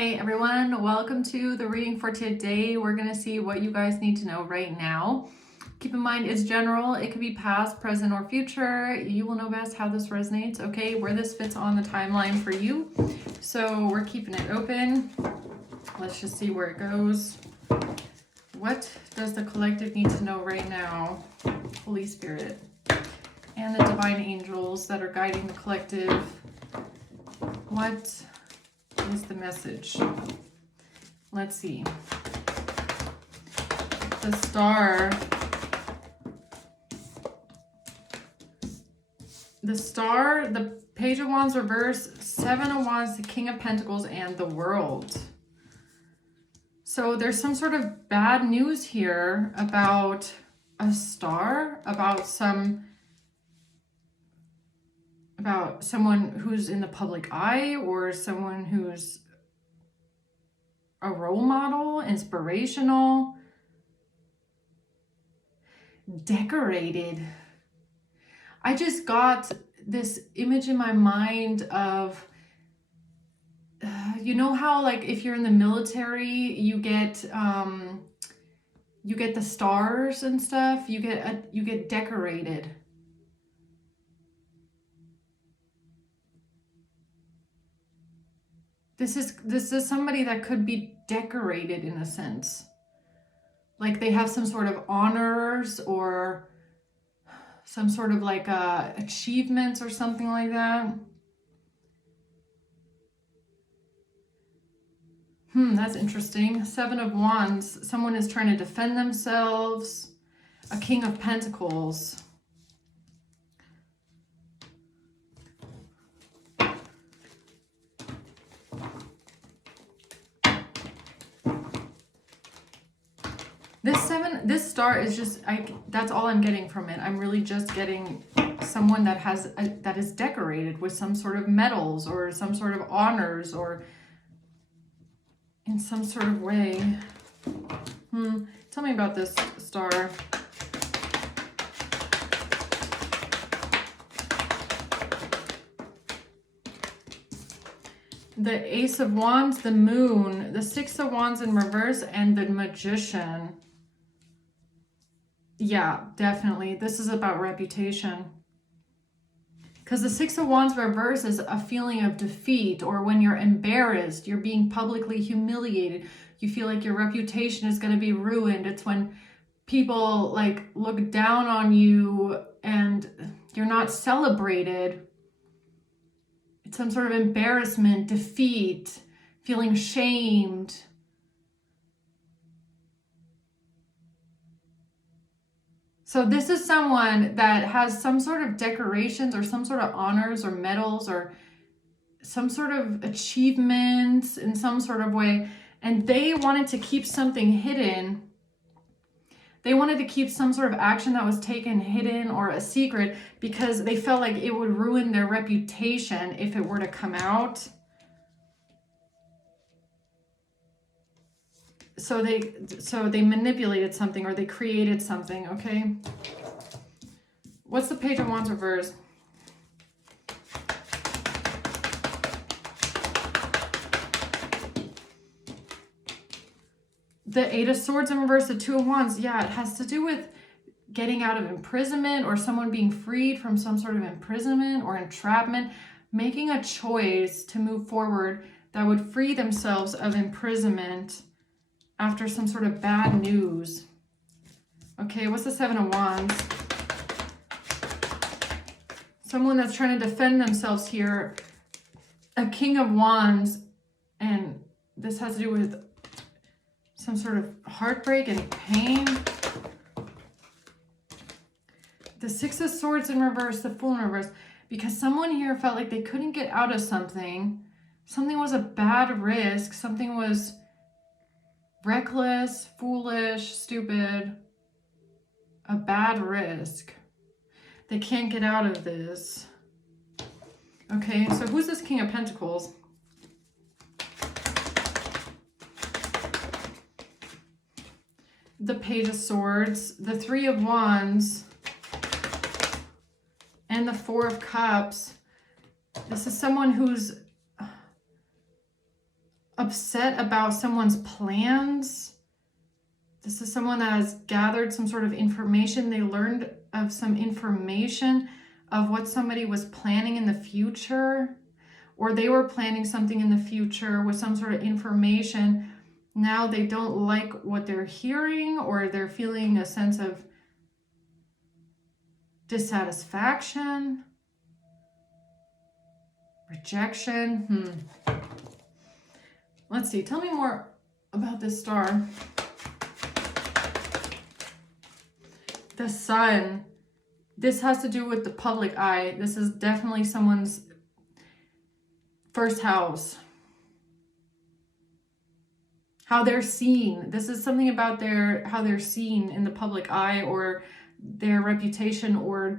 Hey everyone, welcome to the reading for today. We're going to see what you guys need to know right now. Keep in mind it's general. It could be past, present, or future. You will know best how this resonates, okay? Where this fits on the timeline for you. So we're keeping it open. Let's just see where it goes. What does the collective need to know right now? Holy Spirit and the divine angels that are guiding the collective. What is the message? Let's see. The Star. The Star, the Page of Wands reverse, Seven of Wands, the King of Pentacles, and the World. So there's some sort of bad news here about a star, about someone who's in the public eye, or someone who's a role model, inspirational, decorated. I just got this image in my mind of, you know how like if you're in the military, you get the stars and stuff, you get decorated. This is somebody that could be decorated in a sense. Like they have some sort of honors or some sort of like achievements or something like that. That's interesting. Seven of Wands. Someone is trying to defend themselves. A King of Pentacles. This star is just, that's all I'm getting from it. I'm really just getting someone that is decorated with some sort of medals or some sort of honors or in some sort of way. Tell me about this star. The Ace of Wands, the Moon, the Six of Wands in reverse, and the Magician. Yeah, definitely. This is about reputation. Because the Six of Wands reverse is a feeling of defeat, or when you're embarrassed, you're being publicly humiliated. You feel like your reputation is going to be ruined. It's when people like look down on you and you're not celebrated. It's some sort of embarrassment, defeat, feeling shamed. So this is someone that has some sort of decorations or some sort of honors or medals or some sort of achievements in some sort of way. And they wanted to keep something hidden. They wanted to keep some sort of action that was taken hidden or a secret because they felt like it would ruin their reputation if it were to come out. So they manipulated something or they created something, okay? What's the Page of Wands reverse? The Eight of Swords in reverse, the Two of Wands. Yeah, it has to do with getting out of imprisonment or someone being freed from some sort of imprisonment or entrapment, making a choice to move forward that would free themselves of imprisonment after some sort of bad news. Okay, what's the Seven of Wands? Someone that's trying to defend themselves here. A King of Wands, and this has to do with some sort of heartbreak and pain. The Six of Swords in reverse, the Fool in reverse, because someone here felt like they couldn't get out of something. Something was a bad risk. Something was reckless, foolish, stupid, a bad risk. They can't get out of this. Okay, so who's this King of Pentacles? The Page of Swords, the Three of Wands, and the Four of Cups. This is someone who's upset about someone's plans. This is someone that has gathered some sort of information. They learned of some information of what somebody was planning in the future, or they were planning something in the future with some sort of information. Now they don't like what they're hearing, or they're feeling a sense of dissatisfaction, rejection. Let's see. Tell me more about this star. The Sun. This has to do with the public eye. This is definitely someone's first house. How they're seen. This is something about how they're seen in the public eye, or their reputation, or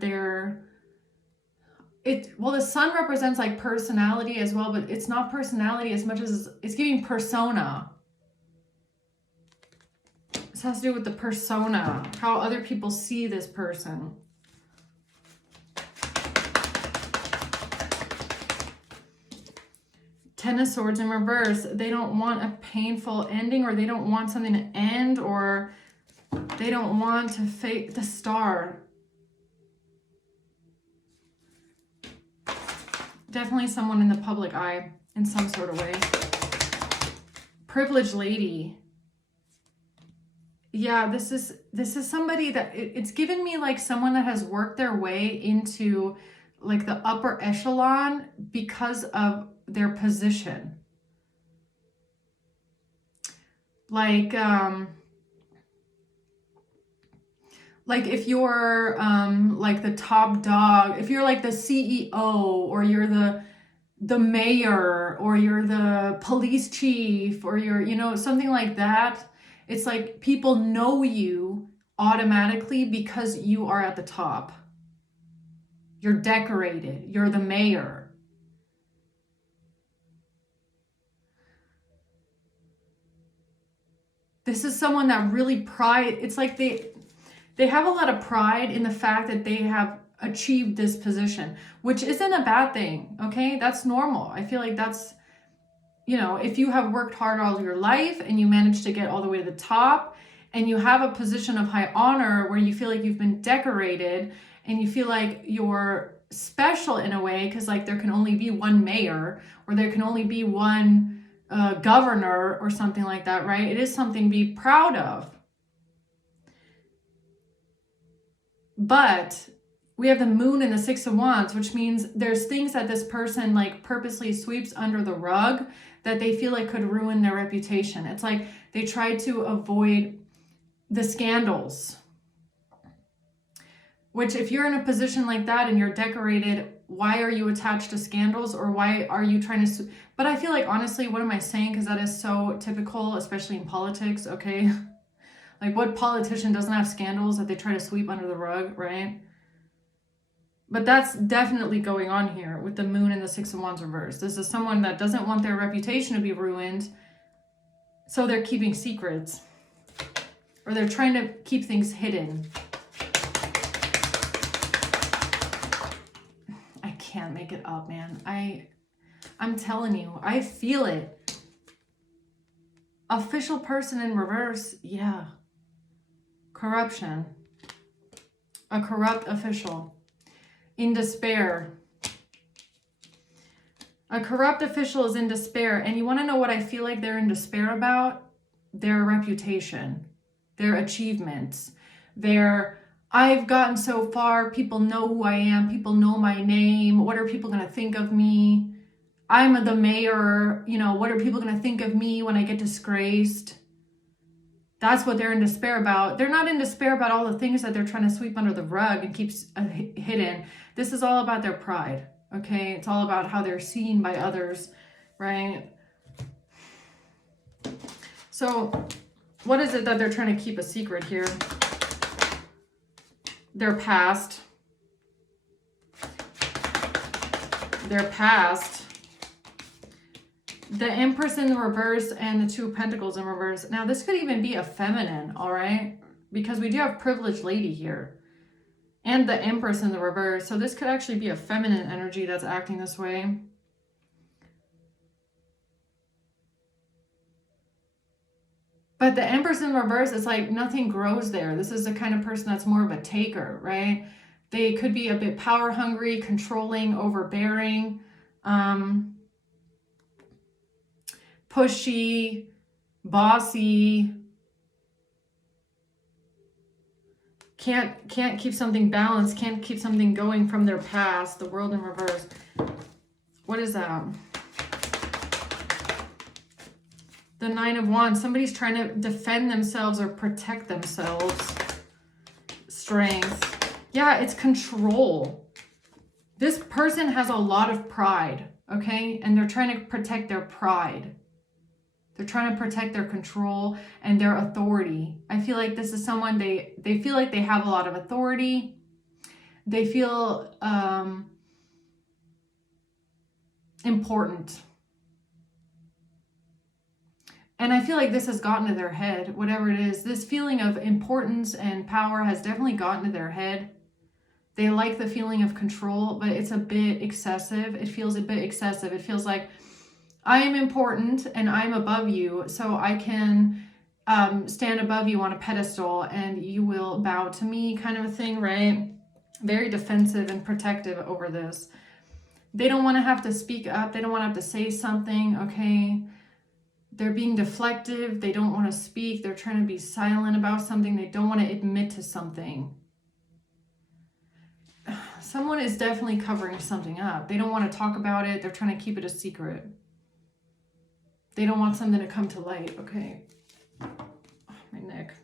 well, the Sun represents like personality as well, but it's not personality as much as it's giving persona. This has to do with the persona, how other people see this person. Ten of Swords in reverse. They don't want a painful ending, or they don't want something to end, or they don't want to fake the Star. Definitely someone in the public eye in some sort of way. Privileged lady. Yeah, this is somebody that it's given me like someone that has worked their way into like the upper echelon because of their position. Like if you're like the top dog, if you're like the CEO, or you're the mayor, or you're the police chief, or you're, you know, something like that. It's like people know you automatically because you are at the top. You're decorated. You're the mayor. This is someone that really it's like they have a lot of pride in the fact that they have achieved this position, which isn't a bad thing, okay? That's normal. I feel like that's, you know, if you have worked hard all your life and you manage to get all the way to the top, and you have a position of high honor where you feel like you've been decorated, and you feel like you're special in a way, because like there can only be one mayor, or there can only be one governor, or something like that, right? It is something to be proud of. But we have the Moon and the Six of Wands, which means there's things that this person like purposely sweeps under the rug that they feel like could ruin their reputation. It's like they try to avoid the scandals. Which, if you're in a position like that and you're decorated, why are you attached to scandals, or why are you trying to... But I feel like, honestly, what am I saying? Because that is so typical, especially in politics, okay? Like, what politician doesn't have scandals that they try to sweep under the rug, right? But that's definitely going on here with the Moon and the Six of Wands reverse. This is someone that doesn't want their reputation to be ruined, so they're keeping secrets, or they're trying to keep things hidden. I can't make it up, man. I'm telling you, I feel it. Official person in reverse, yeah. Corruption. A corrupt official. In despair. A corrupt official is in despair. And you want to know what I feel like they're in despair about? Their reputation. Their achievements. I've gotten so far. People know who I am. People know my name. What are people going to think of me? I'm the mayor. You know, what are people going to think of me when I get disgraced? That's what they're in despair about. They're not in despair about all the things that they're trying to sweep under the rug and keep hidden. This is all about their pride, okay? It's all about how they're seen by others, right? So what is it that they're trying to keep a secret here? Their past. Their past. The Empress in the reverse and the Two of Pentacles in reverse. Now, this could even be a feminine, all right? Because we do have Privileged Lady here. And the Empress in the reverse. So this could actually be a feminine energy that's acting this way. But the Empress in reverse, it's like nothing grows there. This is the kind of person that's more of a taker, right? They could be a bit power hungry, controlling, overbearing, pushy, bossy, can't keep something balanced, can't keep something going from their past. The World in reverse. What is that? The Nine of Wands. Somebody's trying to defend themselves or protect themselves. Strength. Yeah, it's control. This person has a lot of pride, okay? And they're trying to protect their pride. They're trying to protect their control and their authority. I feel like this is someone, they feel like they have a lot of authority. They feel important. And I feel like this has gotten to their head, whatever it is. This feeling of importance and power has definitely gotten to their head. They like the feeling of control, but it's a bit excessive. It feels a bit excessive. It feels like I am important and I'm above you, so I can stand above you on a pedestal and you will bow to me, kind of a thing, right? Very defensive and protective over this. They don't want to have to speak up. They don't want to have to say something, okay? They're being deflective. They don't want to speak. They're trying to be silent about something. They don't want to admit to something. Someone is definitely covering something up. They don't want to talk about it. They're trying to keep it a secret. They don't want something to come to light. Okay. Oh, my neck.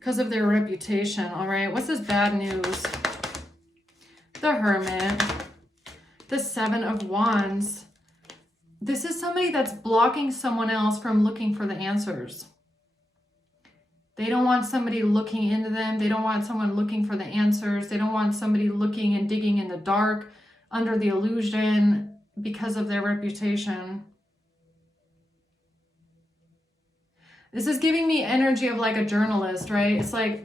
Because of their reputation. All right. What's this bad news? The Hermit. The Seven of Wands. This is somebody that's blocking someone else from looking for the answers. They don't want somebody looking into them. They don't want someone looking for the answers. They don't want somebody looking and digging in the dark under the illusion because of their reputation. This is giving me energy of like a journalist, right? It's like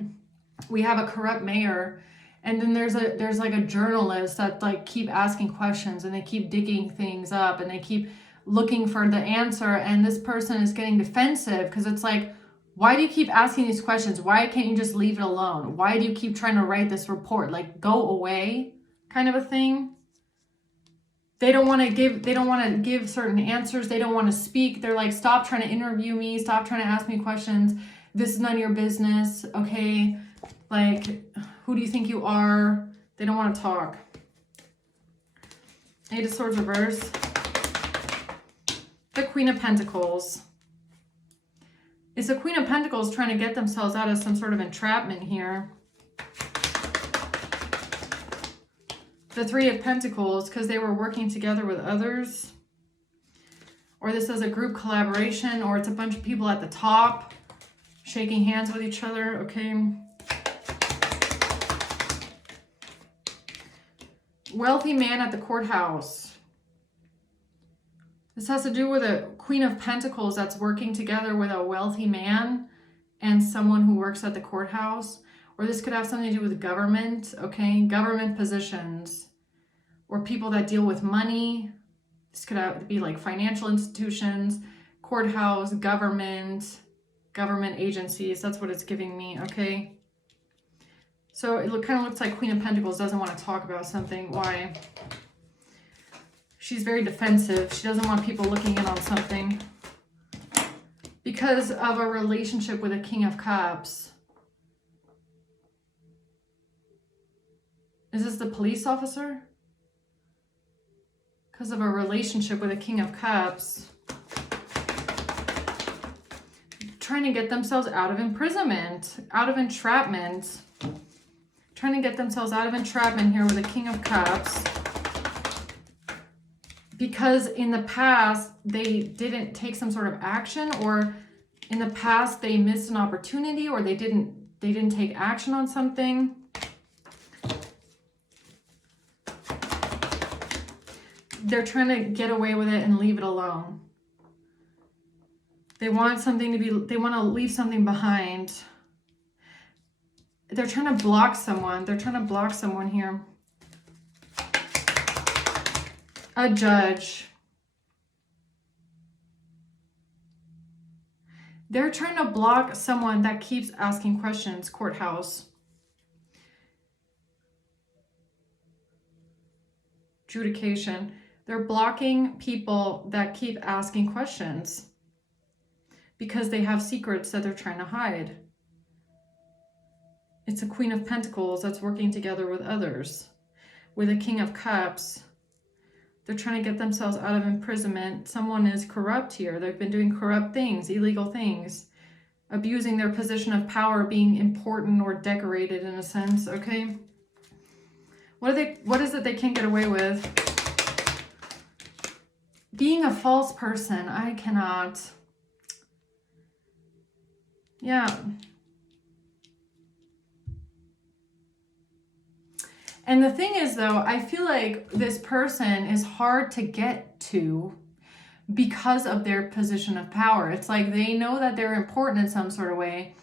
we have a corrupt mayor, and then there's like a journalist that like keep asking questions and they keep digging things up and they keep looking for the answer, and this person is getting defensive because it's like, why do you keep asking these questions? Why can't you just leave it alone? Why do you keep trying to write this report? Like, go away, kind of a thing. They don't want to give certain answers. They don't want to speak. They're like, stop trying to interview me. Stop trying to ask me questions. This is none of your business, okay? Like, who do you think you are? They don't want to talk. Eight of Swords reverse. The Queen of Pentacles. Is the Queen of Pentacles trying to get themselves out of some sort of entrapment here? The Three of Pentacles, because they were working together with others. Or this is a group collaboration, or it's a bunch of people at the top shaking hands with each other, okay? Wealthy man at the courthouse. This has to do with a Queen of Pentacles that's working together with a wealthy man and someone who works at the courthouse. Or this could have something to do with government, okay? Government positions or people that deal with money. This could be like financial institutions, courthouse, government agencies. That's what it's giving me, okay? So it kind of looks like Queen of Pentacles doesn't want to talk about something. Why? She's very defensive. She doesn't want people looking in on something. Because of a relationship with a King of Cups. Is this the police officer? Because of a relationship with a King of Cups. Trying to get themselves out of imprisonment, out of entrapment. Trying to get themselves out of entrapment here with a King of Cups. Because in the past, they didn't take some sort of action, or in the past, they missed an opportunity, or they didn't take action on something. They're trying to get away with it and leave it alone. They want something to be, they want to leave something behind. They're trying to block someone. They're trying to block someone here. A judge. They're trying to block someone that keeps asking questions. Courthouse. Adjudication. They're blocking people that keep asking questions because they have secrets that they're trying to hide. It's a Queen of Pentacles that's working together with others. With a King of Cups, they're trying to get themselves out of imprisonment. Someone is corrupt here. They've been doing corrupt things, illegal things, abusing their position of power, being important or decorated in a sense, okay? What is it they can't get away with? Being a false person. I cannot. Yeah. And the thing is, though, I feel like this person is hard to get to because of their position of power. It's like they know that they're important in some sort of way.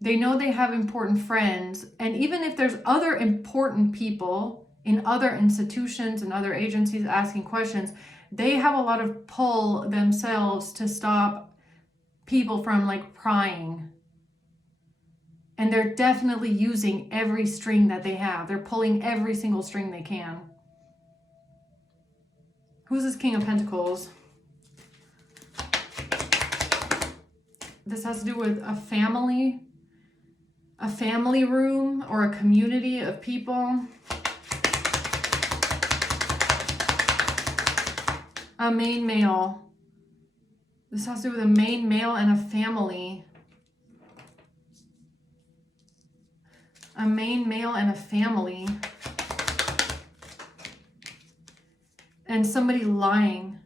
They know they have important friends. And even if there's other important people in other institutions and other agencies asking questions, they have a lot of pull themselves to stop people from like prying. And they're definitely using every string that they have. They're pulling every single string they can. Who's this King of Pentacles? This has to do with a family room or a community of people. A main male. This has to do with a main male and a family. A main male and a family. And somebody lying.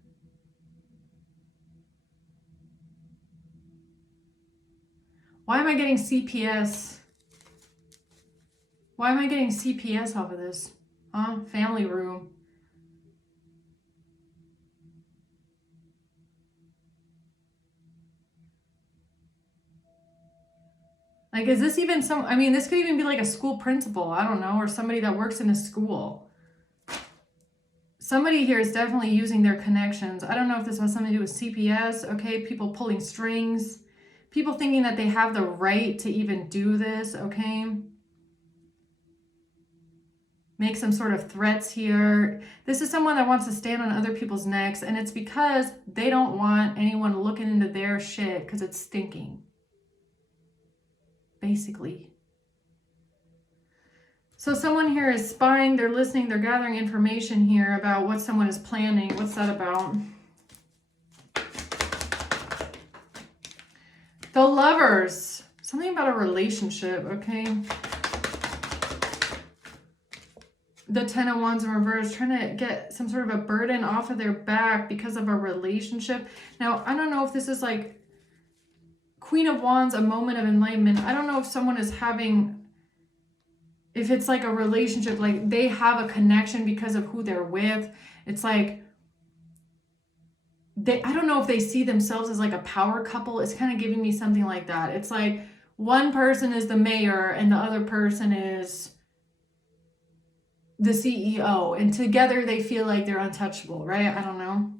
Why am I getting CPS? Why am I getting CPS off of this? Huh? Family room. Like, is this even I mean, this could even be like a school principal, I don't know, or somebody that works in a school. Somebody here is definitely using their connections. I don't know if this has something to do with CPS, okay? People pulling strings. People thinking that they have the right to even do this, okay? Make some sort of threats here. This is someone that wants to stand on other people's necks, and it's because they don't want anyone looking into their shit because it's stinking. Basically. So someone here is spying, they're listening, they're gathering information here about what someone is planning. What's that about? The Lovers. Something about a relationship, okay? The Ten of Wands in reverse, trying to get some sort of a burden off of their back because of a relationship. Now, I don't know if this is like Queen of Wands, a moment of enlightenment. I don't know if someone is having, if it's like a relationship, like they have a connection because of who they're with. It's like, I don't know if they see themselves as like a power couple. It's kind of giving me something like that. It's like one person is the mayor and the other person is the CEO. And together they feel like they're untouchable, right? I don't know.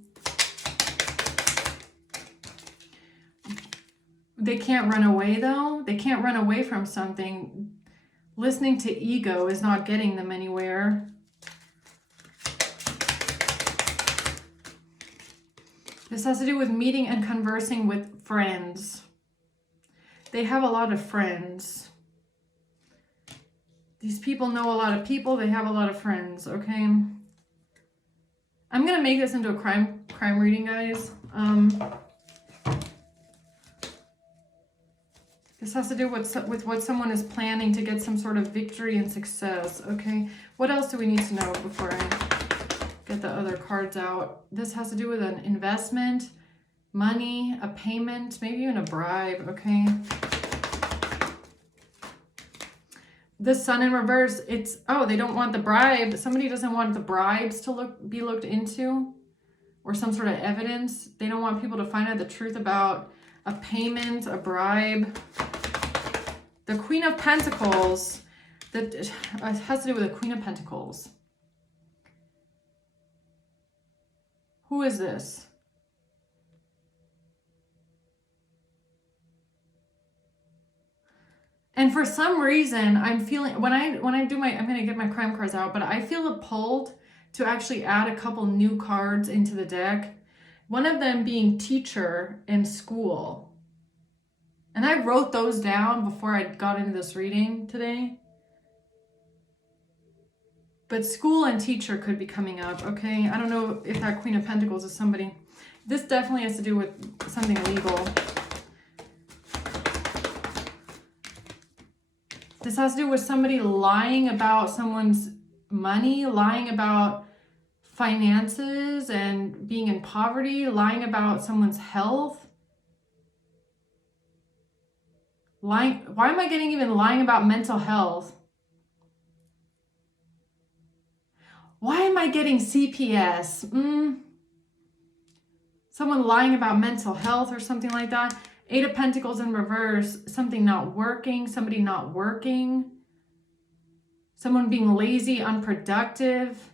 They can't run away though. They can't run away from something. Listening to ego is not getting them anywhere. This has to do with meeting and conversing with friends. They have a lot of friends. These people know a lot of people. They have a lot of friends, okay? I'm going to make this into a crime reading, guys. This has to do with what someone is planning to get some sort of victory and success, okay? What else do we need to know before I get the other cards out? This has to do with an investment, money, a payment, maybe even a bribe, okay? The Sun in reverse, it's, oh, they don't want the bribe. Somebody doesn't want the bribes to be looked into or some sort of evidence. They don't want people to find out the truth about a payment, a bribe. The Queen of Pentacles, that has to do with the Queen of Pentacles. Who is this? And for some reason, I'm feeling, when I do my, I'm going to get my crime cards out, but I feel pulled to actually add a couple new cards into the deck. One of them being teacher and school. And I wrote those down before I got into this reading today. But school and teacher could be coming up, okay? I don't know if that Queen of Pentacles is somebody. This definitely has to do with something illegal. This has to do with somebody lying about someone's money, lying about finances and being in poverty, lying about someone's health. Lying, why am I getting even lying about mental health? Why am I getting CPS? Someone lying about mental health or something like that. 8 of Pentacles in reverse, something not working, somebody not working, someone being lazy, unproductive.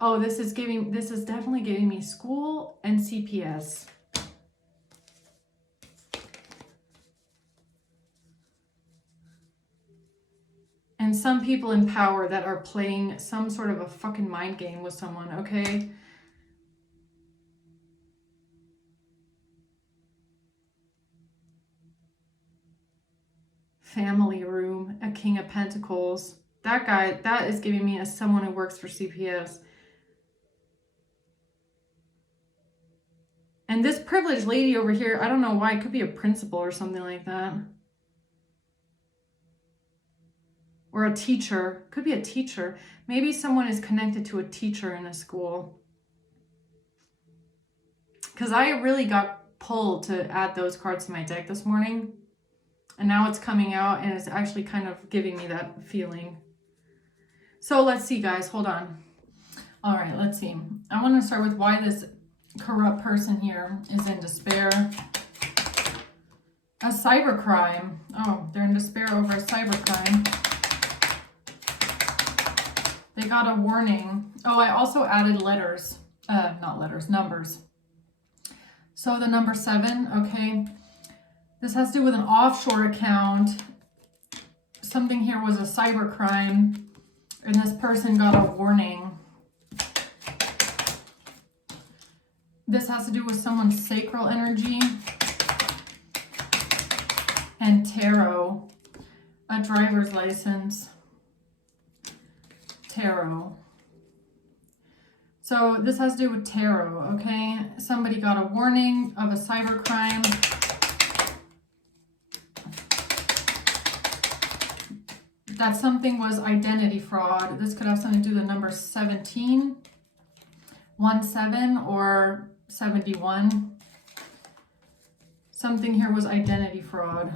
Oh, this is definitely giving me school and CPS. And some people in power that are playing some sort of a fucking mind game with someone, okay? Family room, a King of Pentacles. That guy, that is giving me as someone who works for CPS. And this privileged lady over here, I don't know why, it could be a principal or something like that. Or a teacher, could be a teacher. Maybe someone is connected to a teacher in a school. Because I really got pulled to add those cards to my deck this morning. And now it's coming out and it's actually kind of giving me that feeling. So let's see, guys, hold on. All right, let's see. I want to start with why this corrupt person here is in despair. A cybercrime. Oh, they're in despair over a cybercrime. They got a warning. Oh, I also added letters. Not letters, numbers. So the number 7, okay. This has to do with an offshore account. Something here was a cybercrime, and this person got a warning. This has to do with someone's sacral energy and tarot. A driver's license. Tarot. So this has to do with tarot, okay? Somebody got a warning of a cybercrime. That something was identity fraud. This could have something to do with the number 17, 17, or 71. Something here was identity fraud.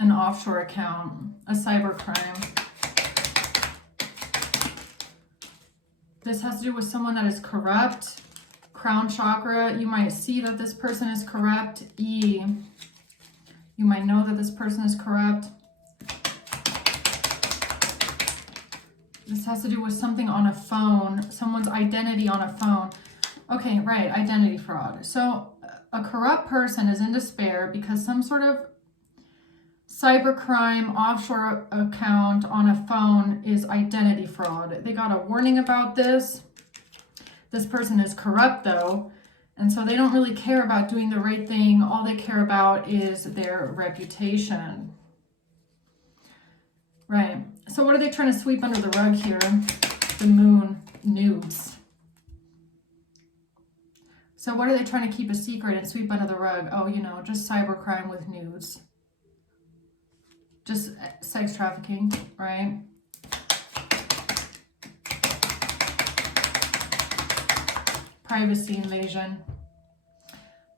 An offshore account, a cybercrime. This has to do with someone that is corrupt. Crown chakra, you might see that this person is corrupt. E, you might know that this person is corrupt. This has to do with something on a phone, someone's identity on a phone. Okay, right, identity fraud. So a corrupt person is in despair because some sort of cybercrime offshore account on a phone is identity fraud. They got a warning about this. This person is corrupt though, and so they don't really care about doing the right thing. All they care about is their reputation. Right. So what are they trying to sweep under the rug here? The moon, nudes. So what are they trying to keep a secret and sweep under the rug? Oh, you know, just cybercrime with nudes. Just sex trafficking, right? Privacy invasion.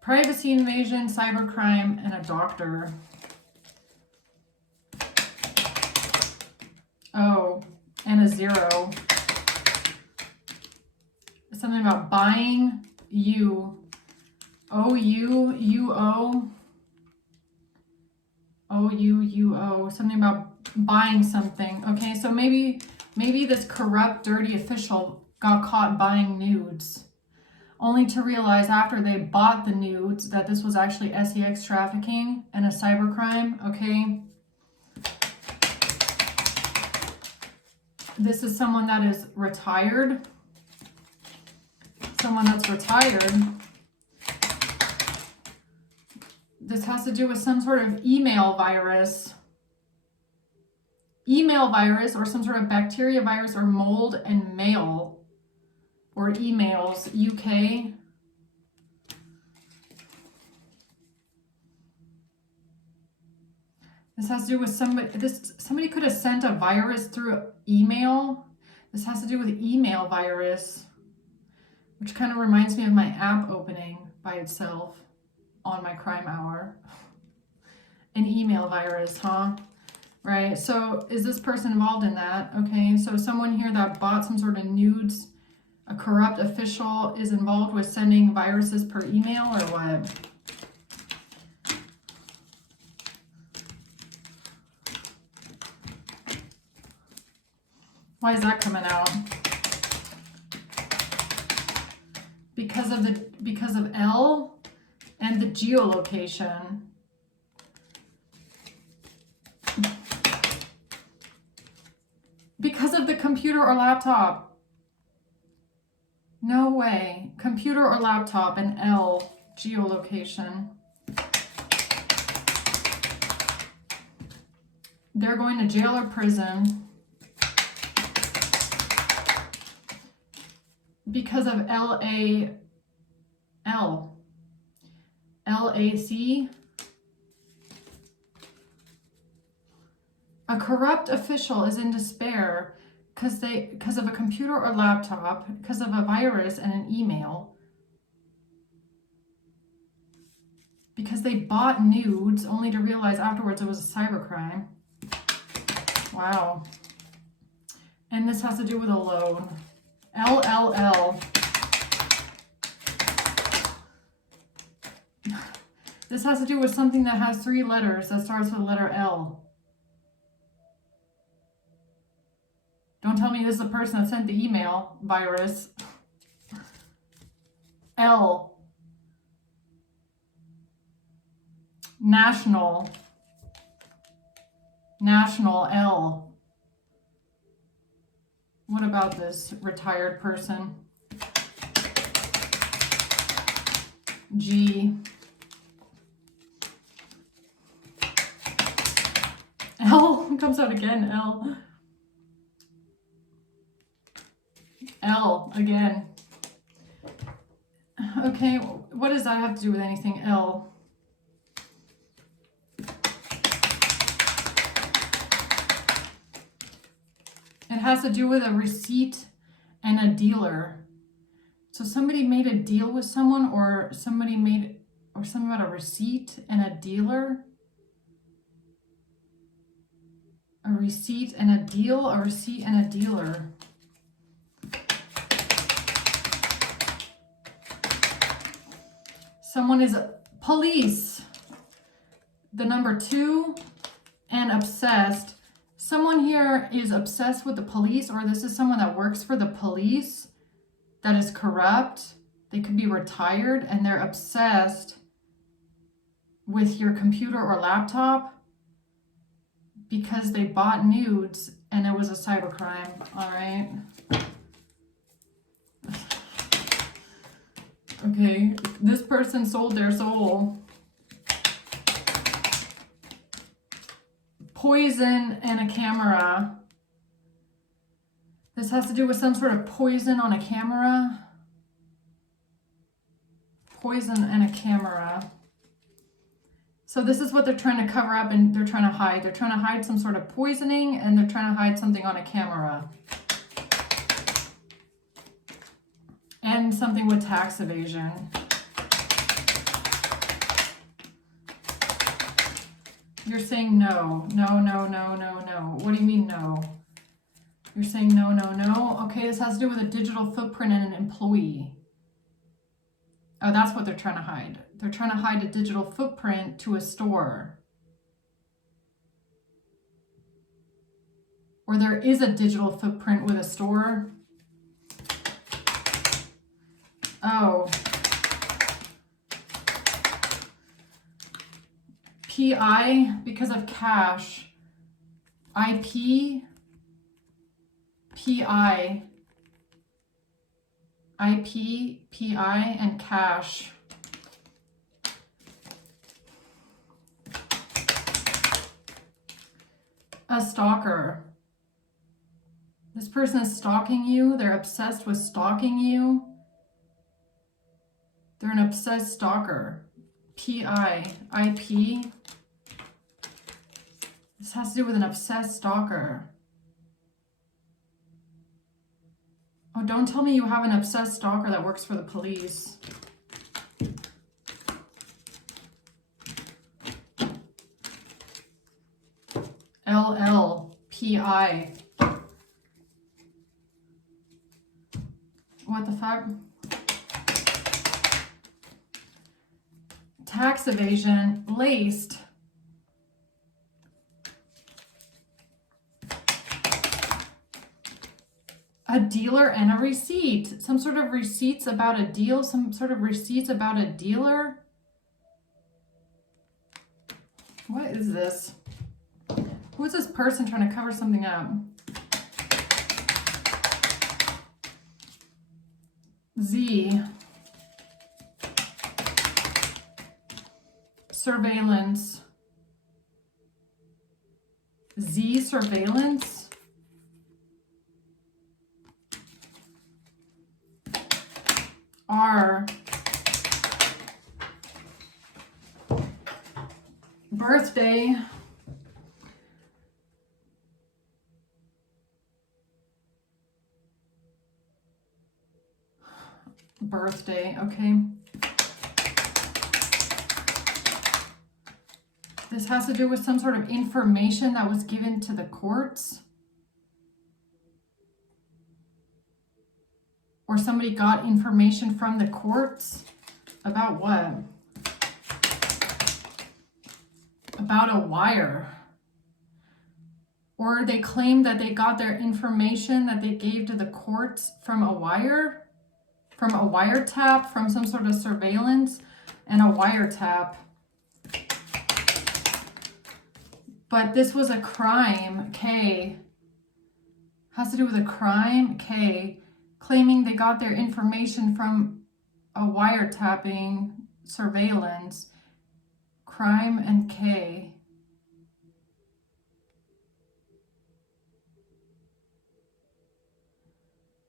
Privacy invasion, cybercrime, and a doctor. Oh, and a 0. Something about buying you. O-U-U-O. O-U-U-O. Something about buying something. Okay, so maybe this corrupt, dirty official got caught buying nudes. only to realize after they bought the nudes that this was actually sex trafficking and a cybercrime, okay? This is someone that is retired. Someone that's retired. This has to do with some sort of email virus. Email virus or some sort of bacteria virus or mold and mail or emails, UK. This has to do with somebody could have sent a virus through email. This has to do with email virus, which kind of reminds me of my app opening by itself on my crime hour. An email virus, huh? Right, so is this person involved in that? Okay, so someone here that bought some sort of nudes, a corrupt official is involved with sending viruses per email or what? Why is that coming out? Because of L and the geolocation. Because of the computer or laptop. No way. Computer or laptop and L, geolocation. They're going to jail or prison because of LAC. A corrupt official is in despair because of a computer or laptop, because of a virus and an email, because they bought nudes only to realize afterwards it was a cybercrime. Wow. And this has to do with a loan. LLL. This has to do with something that has 3 letters that starts with the letter L. Don't tell me this is the person that sent the email virus. L. National. National L. What about this retired person? G. L comes out again, L. L again. Okay, what does that have to do with anything? L. It has to do with a receipt and a dealer. So somebody made a deal with someone, or something about a receipt and a dealer. A receipt and a deal, a receipt and a dealer. Someone is police. The number 2 and obsessed. Someone here is obsessed with the police, or this is someone that works for the police that is corrupt. They could be retired and they're obsessed with your computer or laptop because they bought nudes and it was a cybercrime. All right. Okay, this person sold their soul. Poison and a camera. This has to do with some sort of poison on a camera. Poison and a camera. So this is what they're trying to cover up and they're trying to hide. They're trying to hide some sort of poisoning and they're trying to hide something on a camera. And something with tax evasion. You're saying no. No, no, no, no, no. What do you mean no? You're saying no, no, no. Okay, this has to do with a digital footprint and an employee. Oh, that's what they're trying to hide. They're trying to hide a digital footprint to a store. Or there is a digital footprint with a store. Oh. PI because of cash. IP. PI. IP, PI, and cash. A stalker. This person is stalking you. They're obsessed with stalking you. They're an obsessed stalker. PI, IP. This has to do with an obsessed stalker. Oh, don't tell me you have an obsessed stalker that works for the police. LLPI. What the fuck? Tax evasion, laced. A dealer and a receipt. Some sort of receipts about a deal. Some sort of receipts about a dealer. What is this? Who is this person trying to cover something up? Z. Surveillance. Z surveillance. R. Birthday. Birthday, okay. This has to do with some sort of information that was given to the courts. Or somebody got information from the courts. About what? About a wire. Or they claim that they got their information that they gave to the courts from a wire. From a wiretap, from some sort of surveillance and a wiretap. But this was a crime, K. Has to do with a crime, K. Claiming they got their information from a wiretapping surveillance. Crime and K.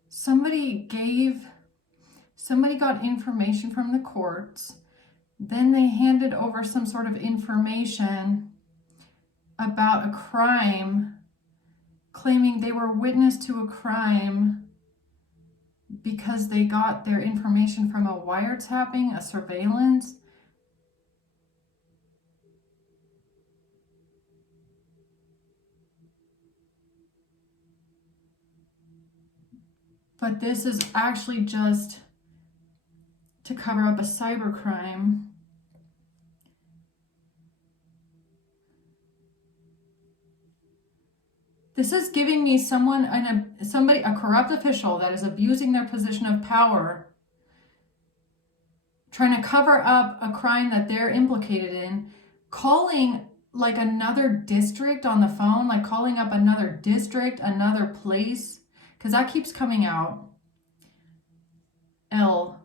Somebody got information from the courts. Then they handed over some sort of information about a crime, claiming they were witness to a crime because they got their information from a wiretapping, a surveillance. But this is actually just to cover up a cybercrime. This is giving me a corrupt official that is abusing their position of power, trying to cover up a crime that they're implicated in, calling like another district on the phone, like calling up another district, another place, because that keeps coming out. L.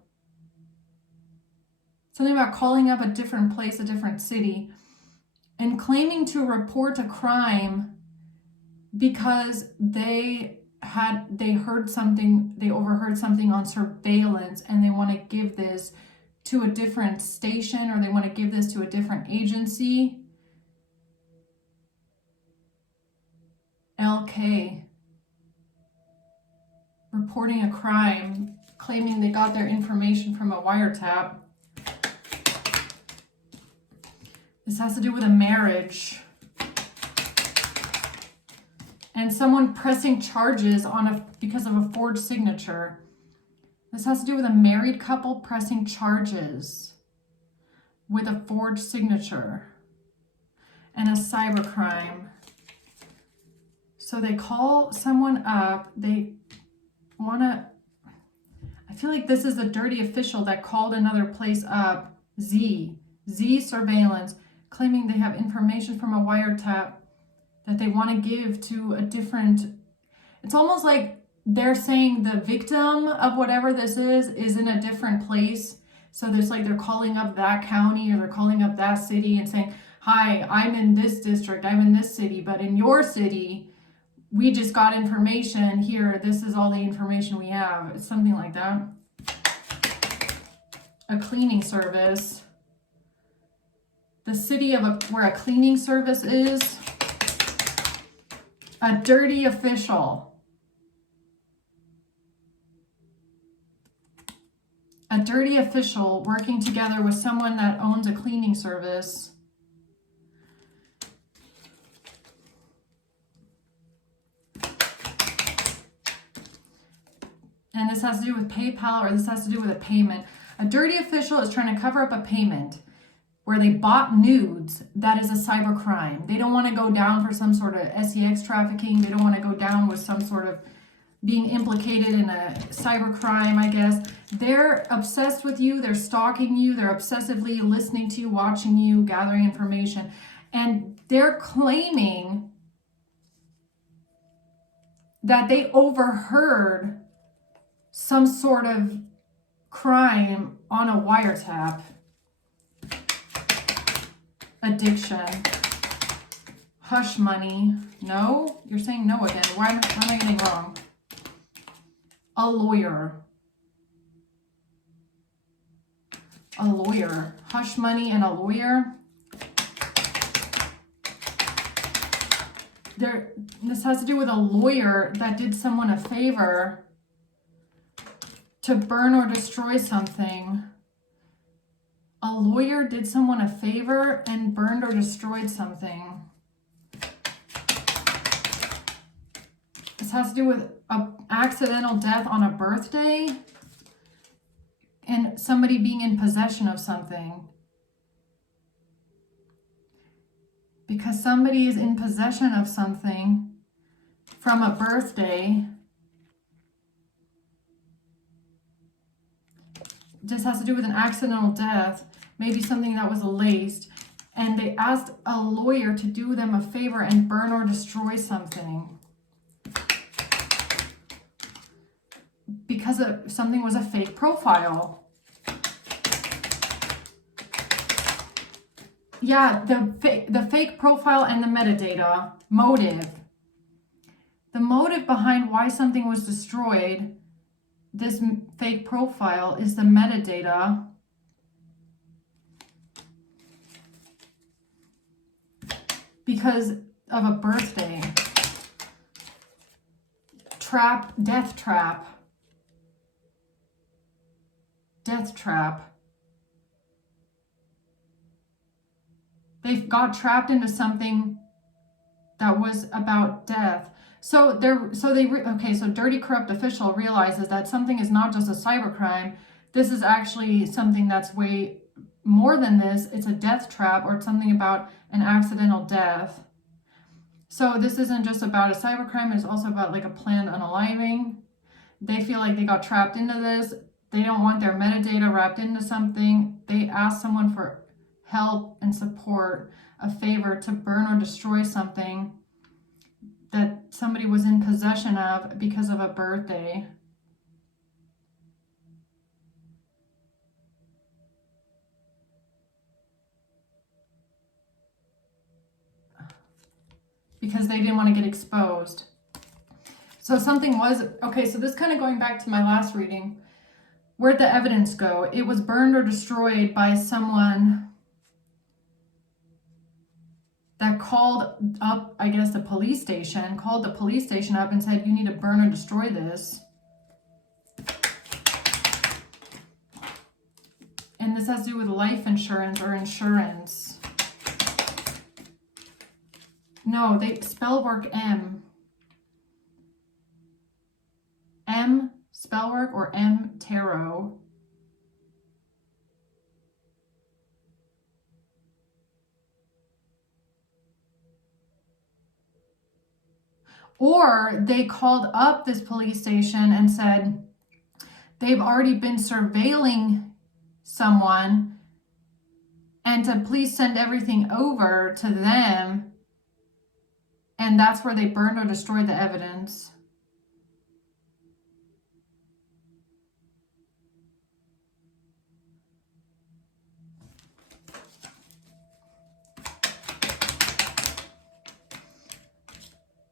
Something about calling up a different place, a different city, and claiming to report a crime because they overheard something on surveillance, and they want to give this to a different station, or they want to give this to a different agency. LK. Reporting a crime, claiming they got their information from a wiretap. This has to do with a marriage. And someone pressing charges because of a forged signature. This has to do with a married couple pressing charges with a forged signature and a cybercrime. So they call someone up. They want to, I feel like this is a dirty official that called another place up. Z surveillance, claiming they have information from a wiretap that they want to give to a different, it's almost like they're saying the victim of whatever this is in a different place. So there's like they're calling up that county or they're calling up that city and saying, hi, I'm in this district, I'm in this city, but in your city, we just got information here. This is all the information we have. It's something like that. A cleaning service. The city of where a cleaning service is. A dirty official. A dirty official working together with someone that owns a cleaning service. And this has to do with PayPal, or this has to do with a payment. A dirty official is trying to cover up a payment where they bought nudes. That is a cyber crime. They don't want to go down for some sort of sex trafficking. They don't want to go down with some sort of being implicated in a cyber crime, I guess. They're obsessed with you. They're stalking you. They're obsessively listening to you, watching you, gathering information. And they're claiming that they overheard some sort of crime on a wiretap. Addiction. Hush money. No? You're saying no again. Why am I getting wrong? A lawyer. A lawyer. Hush money and a lawyer. This has to do with a lawyer that did someone a favor to burn or destroy something. A lawyer did someone a favor and burned or destroyed something. This has to do with an accidental death on a birthday and somebody being in possession of something. Because somebody is in possession of something from a birthday. This has to do with an accidental death, maybe something that was laced, and they asked a lawyer to do them a favor and burn or destroy something because something was a fake profile. Yeah, the fake profile and the metadata. Motive. The motive behind why something was destroyed, this fake profile, is the metadata. Because of a birthday. Trap, death trap. Death trap. They got trapped into something that was about death. So dirty corrupt official realizes that something is not just a cybercrime. This is actually something that's way more than this. It's a death trap, or it's something about an accidental death. So this isn't just about a cybercrime, it's also about like a planned unaliving. They feel like they got trapped into this. They don't want their metadata wrapped into something. They ask someone for help and support, a favor to burn or destroy something that somebody was in possession of because of a birthday. Because they didn't want to get exposed. So something was, okay, so this kind of going back to my last reading. Where'd the evidence go? It was burned or destroyed by someone that called up, I guess, the police station, called the police station up and said, you need to burn or destroy this. And this has to do with life insurance or insurance. No, they spell work M. M spell work or M tarot. Or they called up this police station and said, they've already been surveilling someone, and to please send everything over to them, and that's where they burned or destroyed the evidence.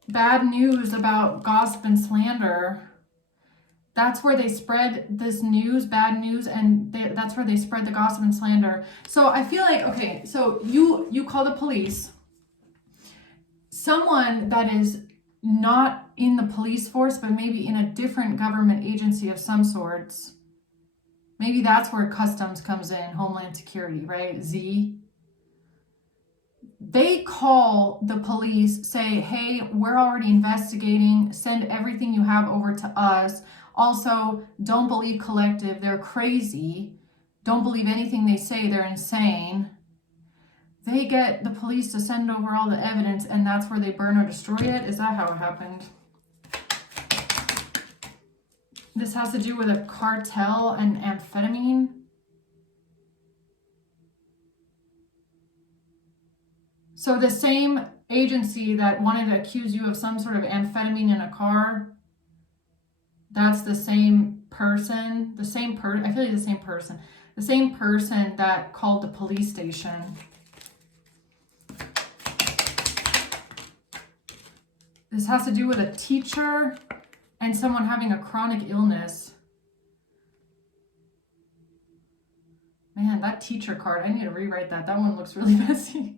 Bad news about gossip and slander. That's where they spread this news, bad news, and that's where they spread the gossip and slander. So I feel like, okay, so you call the police. Someone that is not in the police force, but maybe in a different government agency of some sorts. Maybe that's where customs comes in, Homeland Security, right? Z. They call the police, say, hey, we're already investigating, send everything you have over to us. Also, don't believe Collective, they're crazy. Don't believe anything they say, they're insane. They get the police to send over all the evidence, and that's where they burn or destroy it. Is that how it happened? This has to do with a cartel and amphetamine. So the same agency that wanted to accuse you of some sort of amphetamine in a car, that's the same person, I feel like the same person that called the police station. This has to do with a teacher and someone having a chronic illness. Man, that teacher card, I need to rewrite that. That one looks really messy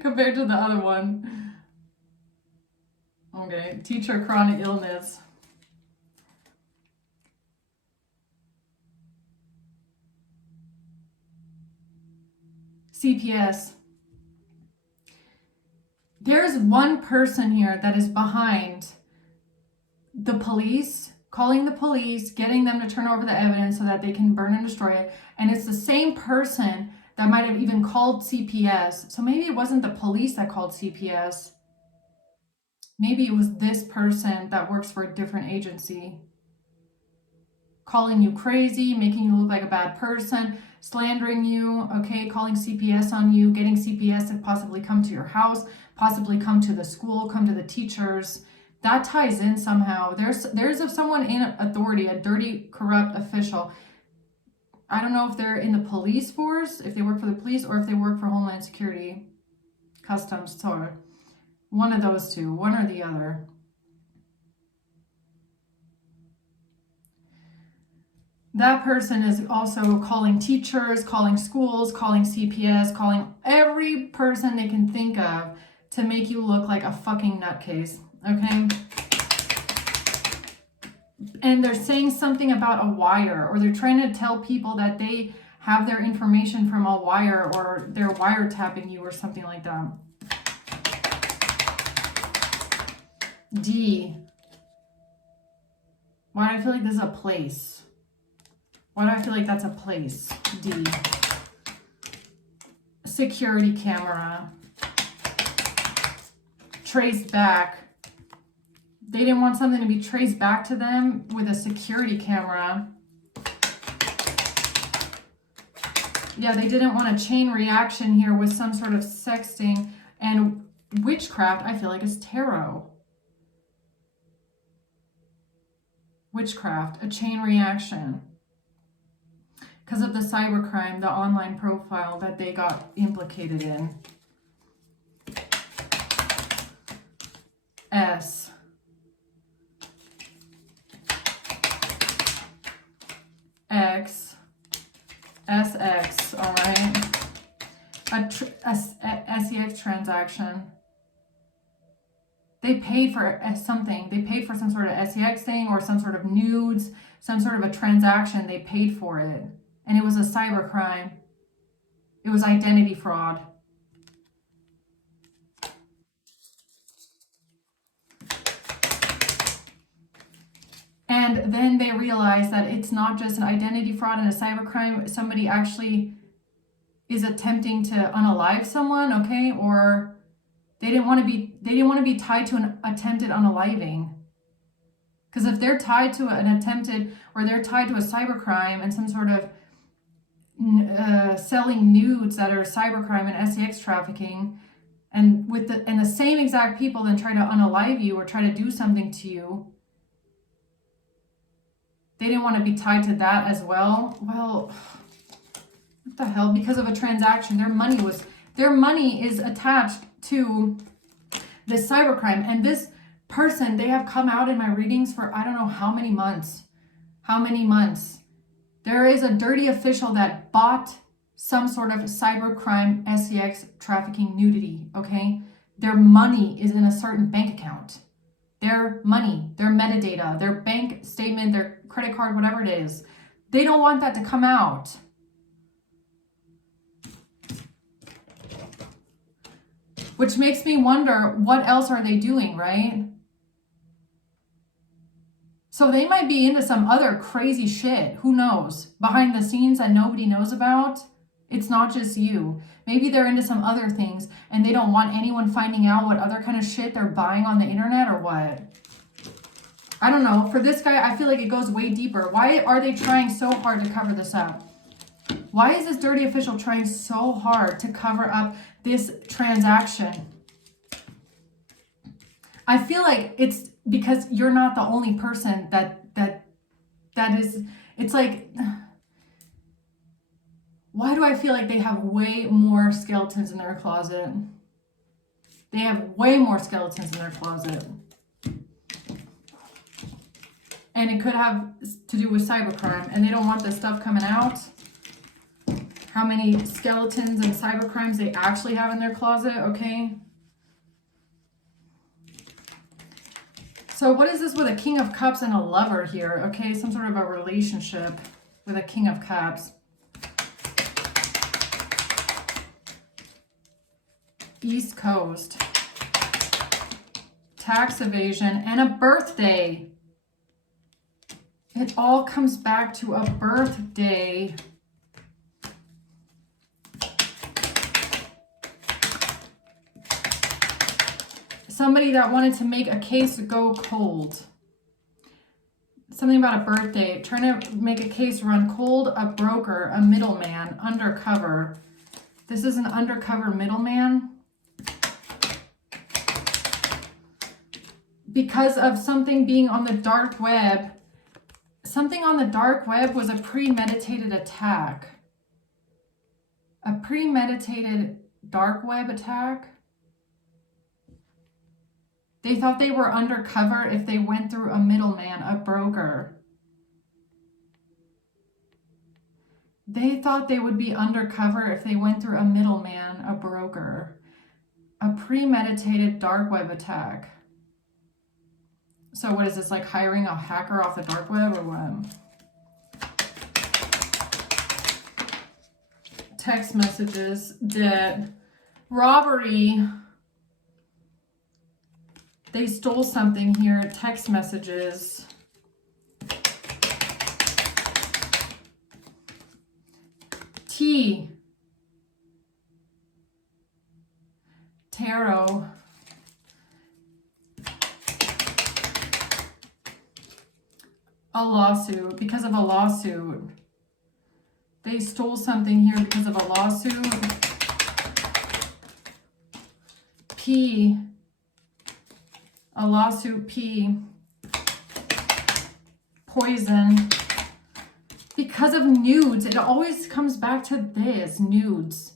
compared to the other one. Okay, teacher, chronic illness. CPS. There's one person here that is behind the police, calling the police, getting them to turn over the evidence so that they can burn and destroy it. And it's the same person that might have even called CPS. So maybe it wasn't the police that called CPS. Maybe it was this person that works for a different agency. Calling you crazy, making you look like a bad person, slandering you, okay, calling CPS on you, getting CPS to possibly come to your house, possibly come to the school, come to the teachers. That ties in somehow. There's someone in authority, a dirty, corrupt official. I don't know if they're in the police force, if they work for the police, or if they work for Homeland Security, Customs, or one of those two, one or the other. That person is also calling teachers, calling schools, calling CPS, calling every person they can think of to make you look like a fucking nutcase, okay? And they're saying something about a wire, or they're trying to tell people that they have their information from a wire, or they're wiretapping you or something like that. D. Why do I feel like this is a place? Why do I feel like that's a place? D. Security camera. Traced back. They didn't want something to be traced back to them with a security camera. Yeah, they didn't want a chain reaction here with some sort of sexting. And witchcraft, I feel like, is tarot. Witchcraft, a chain reaction. Because of the cybercrime, the online profile that they got implicated in. S. X. SX, all right. A SEX transaction. They paid for something. They paid for some sort of SEX thing or some sort of nudes, some sort of a transaction. They paid for it. And it was a cybercrime. It was identity fraud. And then they realized that it's not just an identity fraud and a cybercrime. Somebody actually is attempting to unalive someone, okay? Or they didn't want to be tied to an attempted unaliving. Because if they're tied to an attempted or they're tied to a cybercrime and some sort of selling nudes that are cybercrime and sex trafficking, and the same exact people then try to unalive you or try to do something to you. They didn't want to be tied to that as well. Well, what the hell? Because of a transaction, their money is attached to this cybercrime. And this person, they have come out in my readings for I don't know how many months. There is a dirty official that bought some sort of cybercrime, sex trafficking, nudity, okay? Their money is in a certain bank account. Their money, their metadata, their bank statement, their credit card, whatever it is. They don't want that to come out. Which makes me wonder, what else are they doing, right? So they might be into some other crazy shit. Who knows? Behind the scenes that nobody knows about. It's not just you. Maybe they're into some other things and they don't want anyone finding out what other kind of shit they're buying on the internet or what. I don't know. For this guy, I feel like it goes way deeper. Why are they trying so hard to cover this up? Why is this dirty official trying so hard to cover up this transaction? I feel like it's because you're not the only person that is, it's like, why do I feel like they have way more skeletons in their closet? They have way more skeletons in their closet. And it could have to do with cybercrime, and they don't want this stuff coming out. How many skeletons and cybercrimes they actually have in their closet, okay? So what is this with a King of Cups and a lover here? Okay, some sort of a relationship with a King of Cups. East Coast. Tax evasion and a birthday. It all comes back to a birthday. Somebody that wanted to make a case go cold. Something about a birthday. Trying to make a case run cold. A broker, a middleman, undercover. This is an undercover middleman. Because of something being on the dark web. Something on the dark web was a premeditated attack. A premeditated dark web attack. They thought they were undercover if they went through a middleman, a broker. They thought they would be undercover if they went through a middleman, a broker. A premeditated dark web attack. So what is this, like hiring a hacker off the dark web or what? Text messages, debt, robbery. They stole something here, text messages. Tea. Tarot. A lawsuit, because of a lawsuit. They stole something here because of a lawsuit. P. A lawsuit, P. Poison. Because of nudes. It always comes back to this, nudes.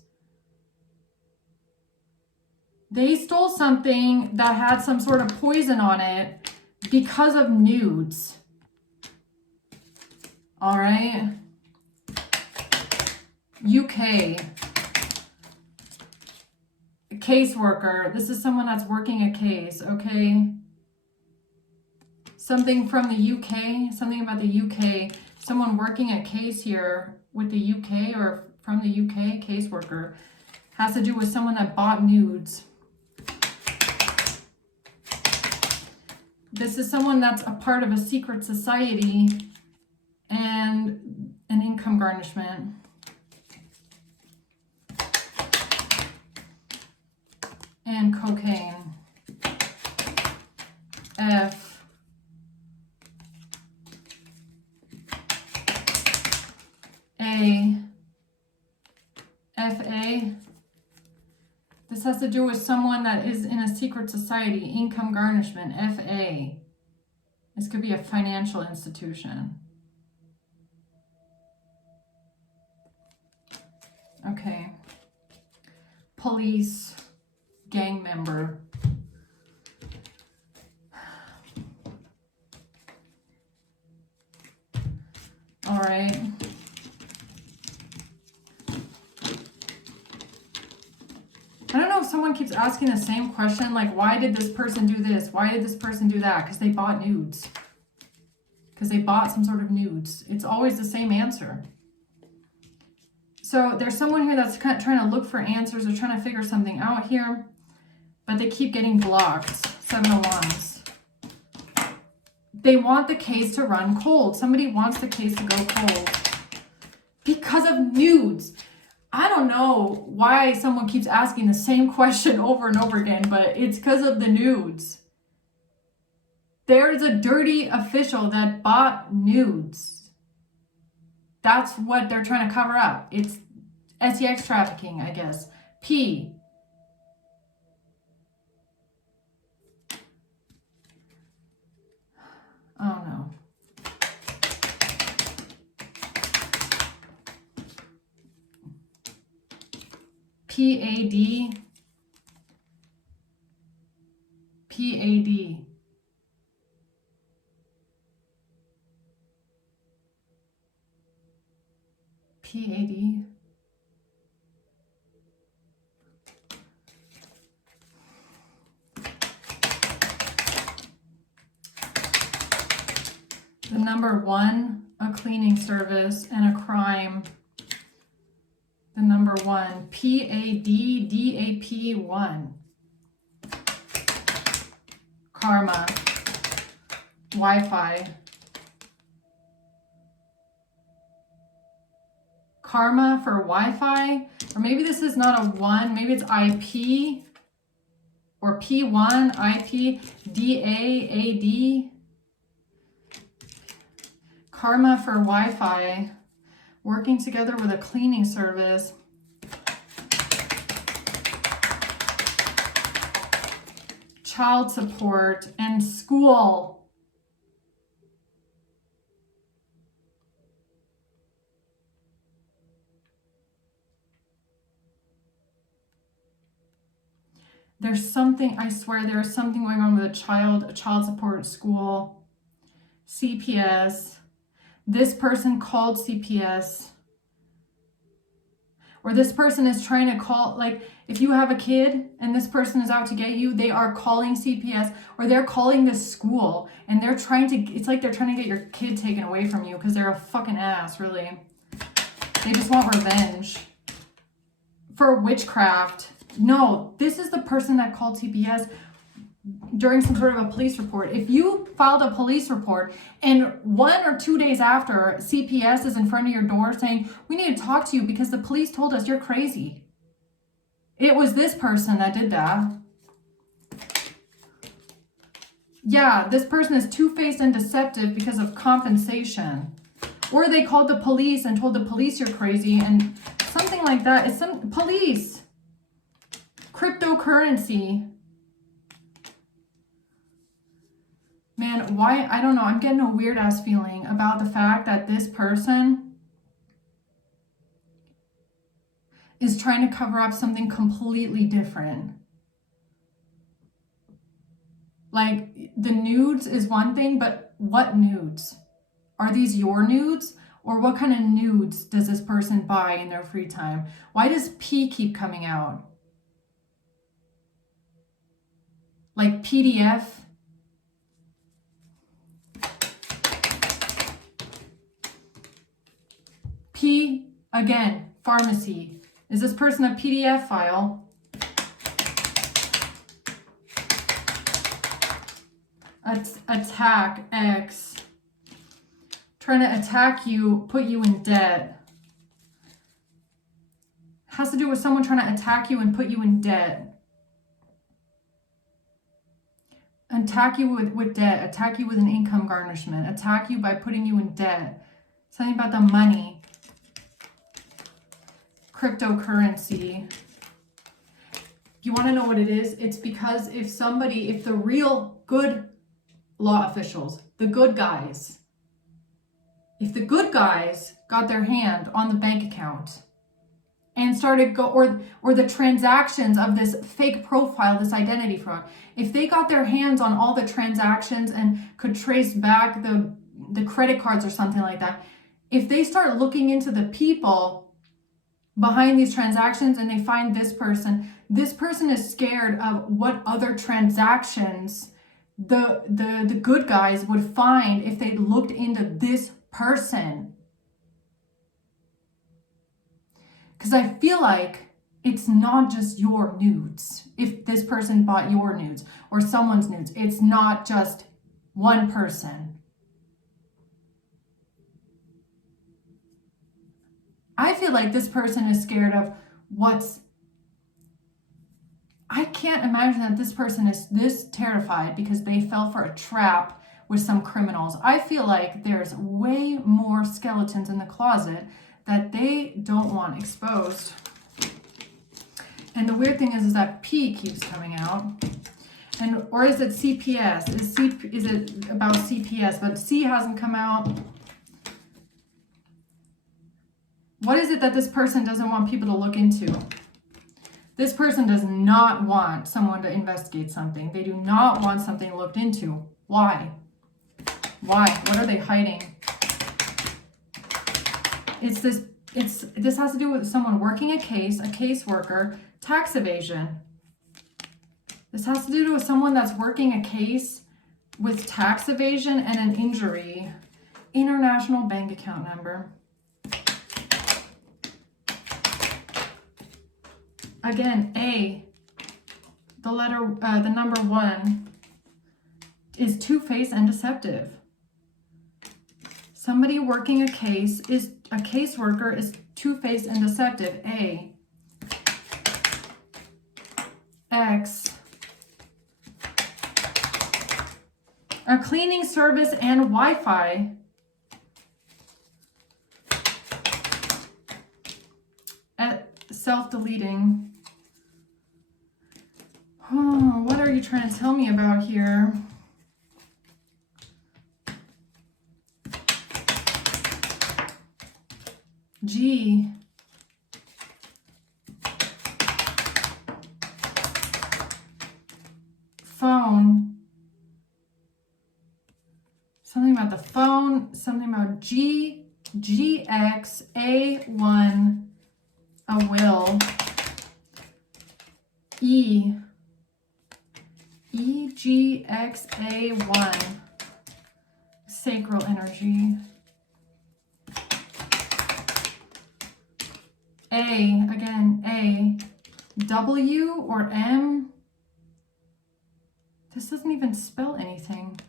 They stole something that had some sort of poison on it because of nudes. All right. UK. Caseworker. This is someone that's working a case, okay? Something from the UK, something about the UK. Someone working a case here with the UK or from the UK, caseworker. Has to do with someone that bought nudes. This is someone that's a part of a secret society and an income garnishment. And cocaine. F. FA. FA. This has to do with someone that is in a secret society. Income garnishment. FA. This could be a financial institution. Okay. Police. Gang member. All right. I don't know if someone keeps asking the same question, like, why did this person do this? Why did this person do that? Because they bought nudes. Because they bought some sort of nudes. It's always the same answer. So there's someone here that's kind of trying to look for answers or trying to figure something out here, but they keep getting blocked. 7 of Wands. They want the case to run cold. Somebody wants the case to go cold because of nudes. I don't know why someone keeps asking the same question over and over again, but it's because of the nudes. There's a dirty official that bought nudes. That's what they're trying to cover up. It's sex trafficking, I guess. P. I don't know. PAD. PAD. PAD. The number 1, a cleaning service, and a crime. The number 1, PAD, DAP 1. Karma. Wi-Fi. Karma for Wi-Fi. Or maybe this is not a 1. Maybe it's IP. Or P1, IP, DAAD. Karma for Wi-Fi. Working together with a cleaning service. Child support and school. There's something, I swear, there's something going on with a child support, school, CPS. This person called CPS. Or this person is trying to call, like, if you have a kid and this person is out to get you, they are calling CPS or they're calling this school and they're trying to, it's like they're trying to get your kid taken away from you because they're a fucking ass, really. They just want revenge. For witchcraft. No, this is the person that called CPS during some sort of a police report. If you filed a police report and 1 or 2 days after CPS is in front of your door saying, we need to talk to you because the police told us you're crazy. It was this person that did that. Yeah, this person is two-faced and deceptive because of compensation. Or they called the police and told the police you're crazy and something like that. It's some police. Cryptocurrency. Man, why? I don't know. I'm getting a weird ass feeling about the fact that this person is trying to cover up something completely different. Like, the nudes is one thing, but what nudes? Are these your nudes? Or what kind of nudes does this person buy in their free time? Why does P keep coming out? Like PDF? P, again, pharmacy. Is this person a PDF file? Attack, X. Trying to attack you, put you in debt. Has to do with someone trying to attack you and put you in debt. Attack you with debt. Attack you with an income garnishment. Attack you by putting you in debt. Something about the money. cryptocurrency. You want to know what it is? It's because if the real good law officials, the good guys, if the good guys got their hand on the bank account and started or the transactions of this fake profile, this identity fraud, if they got their hands on all the transactions and could trace back the credit cards or something like that, if they start looking into the people behind these transactions and they find this person is scared of what other transactions the good guys would find if they looked into this person. Because I feel like it's not just your nudes. If this person bought your nudes or someone's nudes, it's not just one person. I feel like this person is scared of I can't imagine that this person is this terrified because they fell for a trap with some criminals. I feel like there's way more skeletons in the closet that they don't want exposed. And the weird thing is that P keeps coming out. Or is it CPS? Is it about CPS? But C hasn't come out. What is it that this person doesn't want people to look into? This person does not want someone to investigate something. They do not want something looked into. Why? Why? What are they hiding? This has to do with someone working a case, a caseworker, tax evasion. This has to do with someone that's working a case with tax evasion and an injury. International bank account number. Again, A, the number 1 is two-faced and deceptive. Somebody working a case is a caseworker is two-faced and deceptive. A. X. A cleaning service and Wi-Fi. Self-deleting. Oh, what are you trying to tell me about here? G. Phone. Something about the phone. Something about G. GX. A1. A will. E. EGXA1. Sacral energy. A, again, A. W or M. This doesn't even spell anything.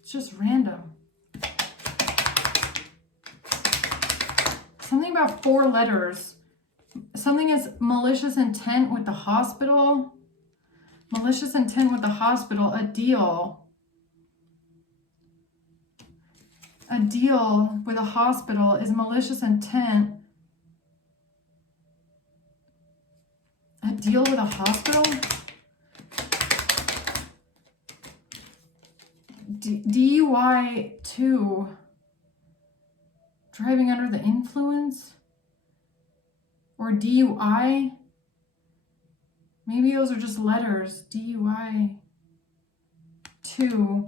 It's just random. Something about 4 letters. Something is malicious intent with the hospital. Malicious intent with the hospital. A deal. A deal with a hospital is malicious intent. A deal with a hospital? DUI 2. Driving under the influence? Or DUI? Maybe those are just letters. DUI 2.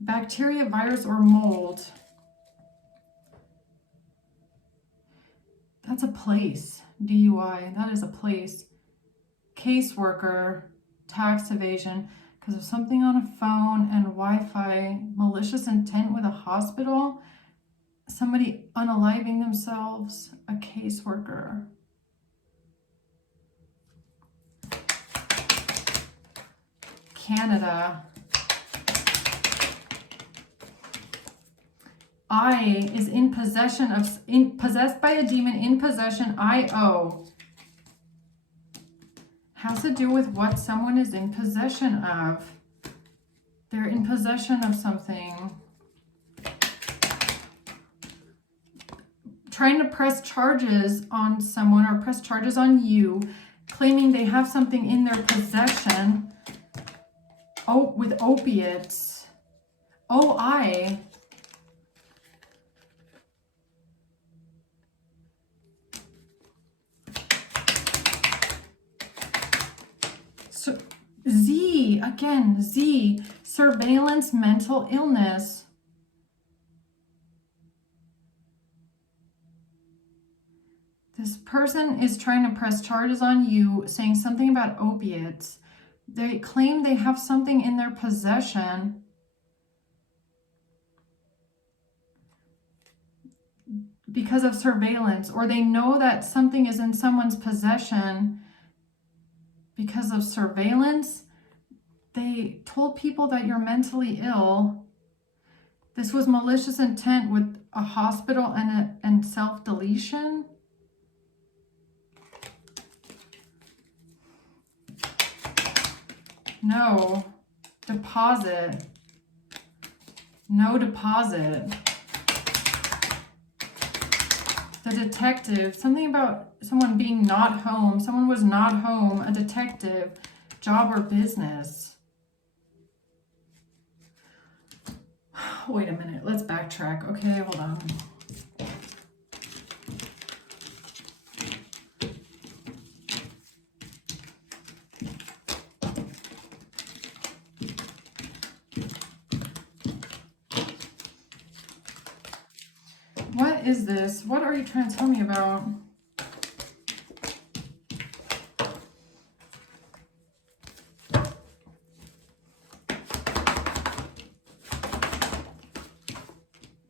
Bacteria, virus, or mold. That's a place. DUI. That is a place. Caseworker. Tax evasion. Because of something on a phone and Wi-Fi. Malicious intent with a hospital. Somebody unaliving themselves. A caseworker. Canada. I is in possession of, possessed by a demon, in possession, IO. Has to do with what someone is in possession of. They're in possession of something. trying to press charges on someone or press charges on you, claiming they have something in their possession. Oh, with opiates. OI. So, Z, again, Z, surveillance mental illness. This person is trying to press charges on you, saying something about opiates. They claim they have something in their possession. Because of surveillance, or they know that something is in someone's possession because of surveillance. They told people that you're mentally ill. This was malicious intent with a hospital and self-deletion. No. Deposit. No deposit. The detective. Something about someone being not home. Someone was not home. A detective. Job or business. Wait a minute. Let's backtrack. Okay, hold on. What is this? What are you trying to tell me about?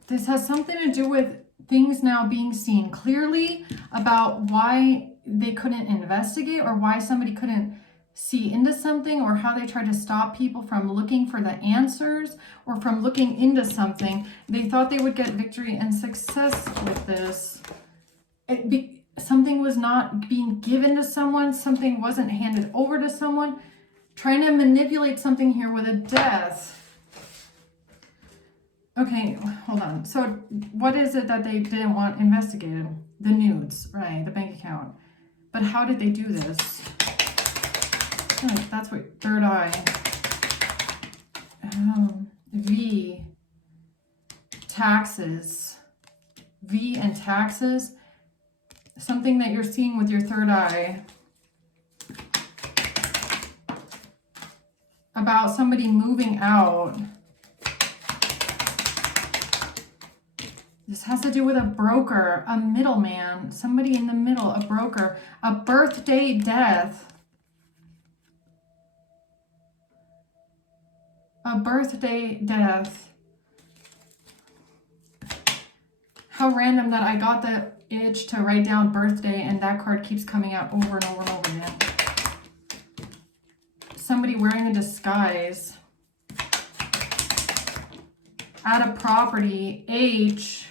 This has something to do with things now being seen clearly, about why they couldn't investigate or why somebody couldn't see into something, or how they tried to stop people from looking for the answers or from looking into something. They thought they would get victory and success with this. Something was not being given to someone. Something wasn't handed over to someone. Trying to manipulate something here with a death. Okay, hold on. So what is it that they didn't want investigated? The nudes, right? The bank account. But how did they do this? Oh, that's what, third eye. V. Taxes. V and taxes. Something that you're seeing with your third eye. About somebody moving out. This has to do with a broker, a middleman, somebody in the middle, a broker, a birthday death. A birthday death. How random that I got the itch to write down birthday and that card keeps coming out over and over and over again. Somebody wearing a disguise. At a property, H.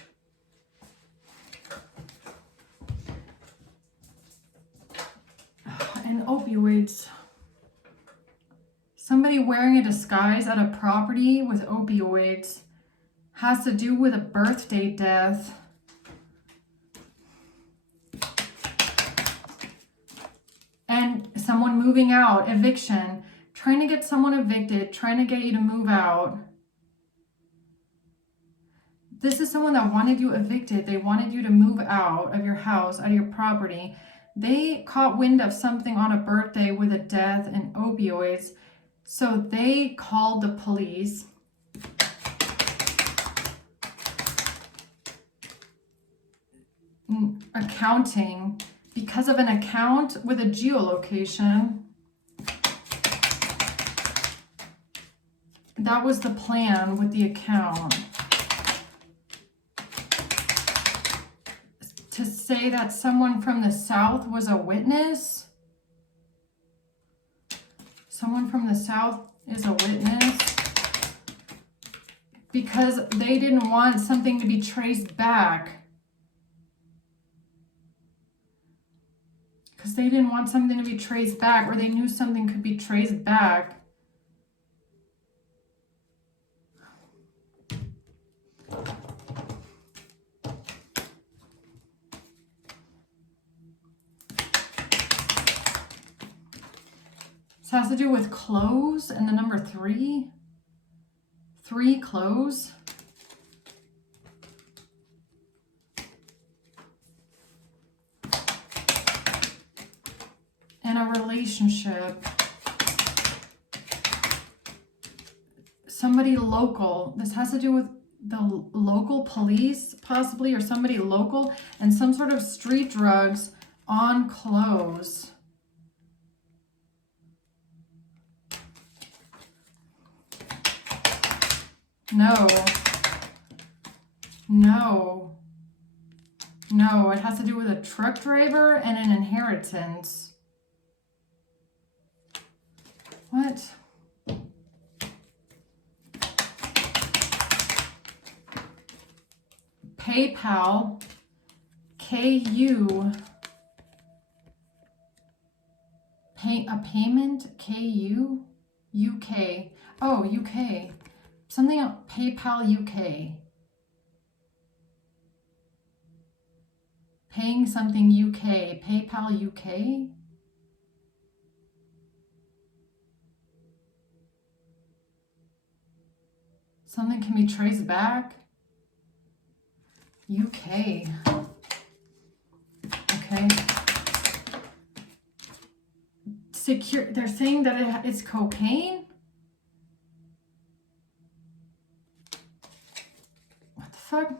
And opioids. Somebody wearing a disguise at a property with opioids. Has to do with a birthday death. And someone moving out, eviction. Trying to get someone evicted, trying to get you to move out. This is someone that wanted you evicted. They wanted you to move out of your house, out of your property. They caught wind of something on a birthday with a death and opioids. So they called the police. Accounting. Because of an account with a geolocation. That was the plan with the account. To say that someone from the South was a witness. Someone from the South is a witness. Because they didn't want something to be traced back. Because they didn't want something to be traced back, or they knew something could be traced back. has to do with clothes and the number 3. 3 clothes. And a relationship. Somebody local. This has to do with the local police, possibly, or somebody local, and some sort of street drugs on clothes. No. No. No, it has to do with a truck driver and an inheritance. What? PayPal, KU, a payment, KU, UK. Oh, UK. Something else, PayPal UK. Paying something UK, PayPal UK. Something can be traced back. UK. Okay. Secure. They're saying that it's cocaine. What the fuck?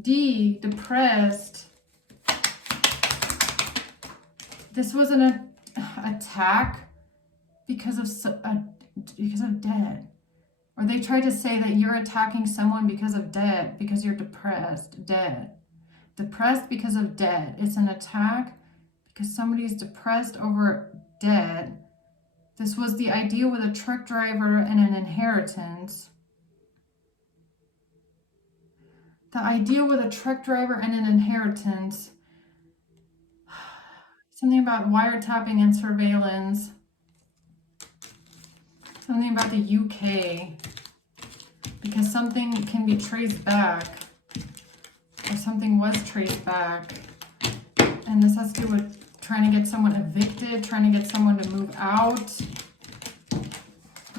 D. Depressed. This was an attack because of debt. Or they try to say that you're attacking someone because of debt, because you're depressed, debt. Depressed because of debt. It's an attack because somebody's depressed over debt. This was the idea with a truck driver and an inheritance. The idea with a truck driver and an inheritance. Something about wiretapping and surveillance. Something about the UK, because something can be traced back, or something was traced back. And this has to do with trying to get someone evicted, trying to get someone to move out.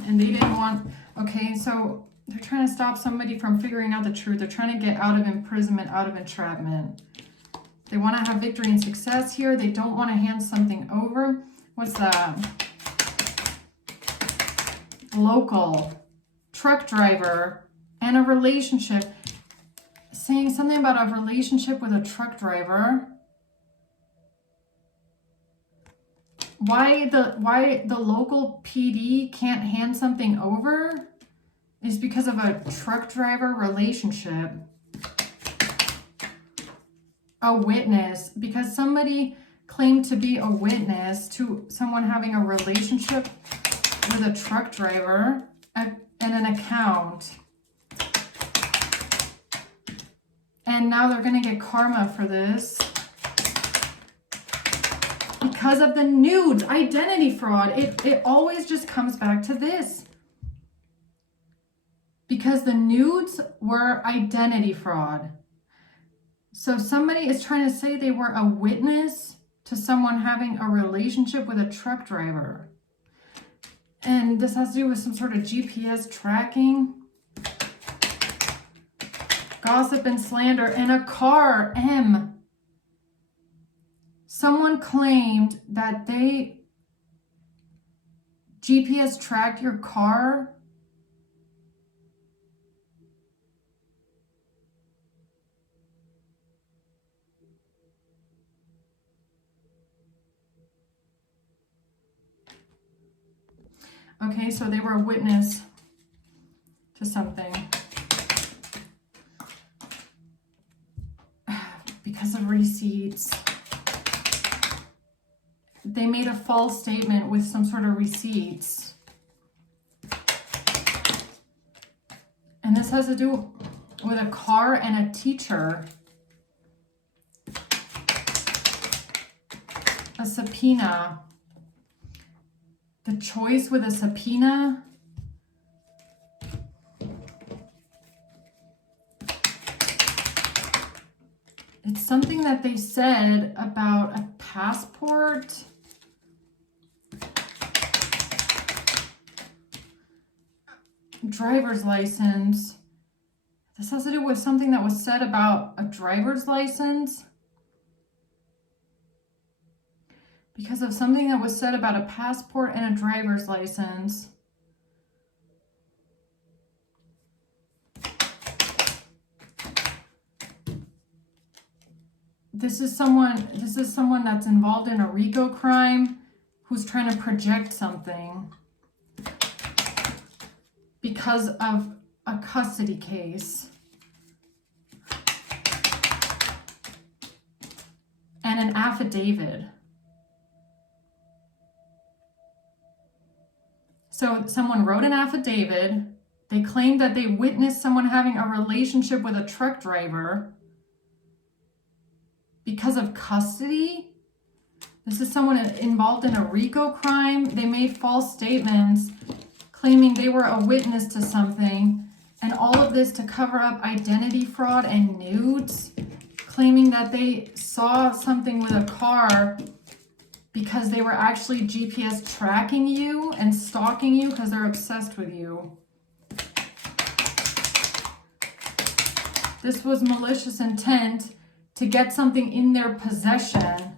And they didn't want, okay, so they're trying to stop somebody from figuring out the truth. They're trying to get out of imprisonment, out of entrapment. They want to have victory and success here. They don't want to hand something over. What's that? Local, truck driver, and a relationship. Saying something about a relationship with a truck driver. Why the local PD can't hand something over is because of a truck driver relationship. A witness, because somebody claimed to be a witness to someone having a relationship with a truck driver and an account. And now they're going to get karma for this because of the nudes. Identity fraud. It always just comes back to this. Because the nudes were identity fraud. So somebody is trying to say they were a witness to someone having a relationship with a truck driver. And this has to do with some sort of GPS tracking, gossip and slander, and a car, M. Someone claimed that they GPS tracked your car. Okay, so they were a witness to something because of receipts. They made a false statement with some sort of receipts. And this has to do with a car and a teacher. A subpoena. The choice with a subpoena. It's something that they said about a passport. driver's license. This has to do with something that was said about a driver's license. Because of something that was said about a passport and a driver's license. This is someone that's involved in a RICO crime who's trying to project something because of a custody case and an affidavit. So someone wrote an affidavit. They claimed that they witnessed someone having a relationship with a truck driver because of custody. This is someone involved in a RICO crime. They made false statements claiming they were a witness to something, and all of this to cover up identity fraud and nudes, claiming that they saw something with a car because they were actually GPS tracking you and stalking you because they're obsessed with you. This was malicious intent to get something in their possession.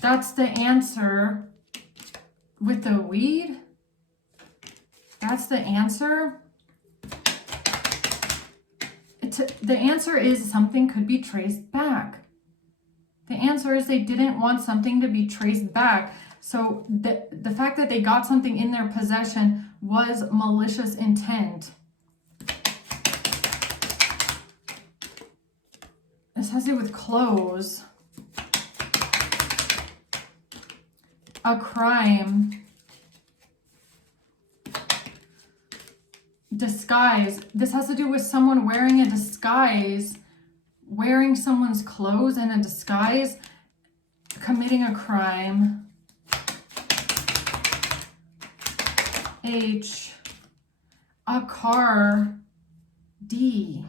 That's the answer with the weed. That's the answer. The answer is something could be traced back. The answer is they didn't want something to be traced back. So the fact that they got something in their possession was malicious intent. This has to do with clothes. A crime. Disguise. This has to do with someone wearing a disguise, wearing someone's clothes in a disguise, committing a crime. H. A car. D.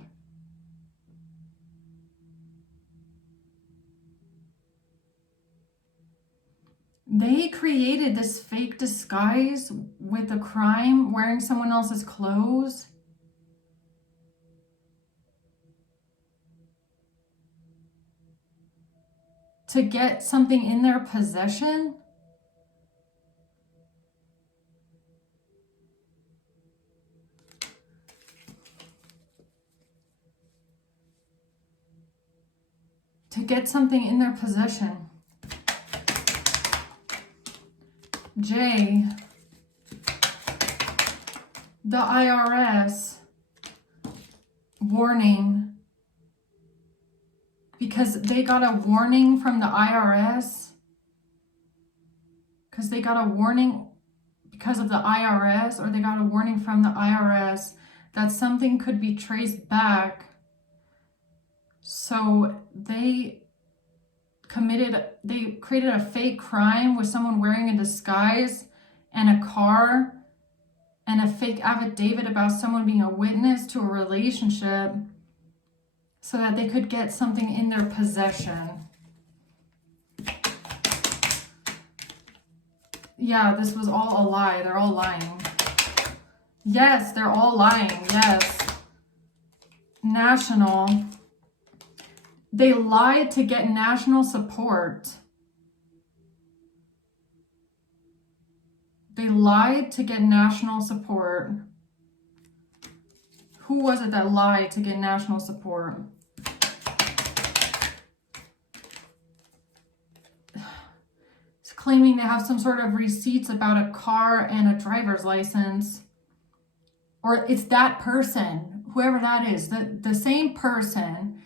They created this fake disguise with a crime, wearing someone else's clothes. To get something in their possession. To get something in their possession. J. The IRS. Warning. Because they got a warning from the IRS. Because they got a warning because of the IRS, or they got a warning from the IRS that something could be traced back. So they created a fake crime with someone wearing a disguise and a car and a fake affidavit about someone being a witness to a relationship so that they could get something in their possession. Yeah, this was all a lie. They're all lying. Yes, they're all lying. Yes. National. They lied to get national support. They lied to get national support. Who was it that lied to get national support? It's claiming they have some sort of receipts about a car and a driver's license. Or it's that person, whoever that is, the same person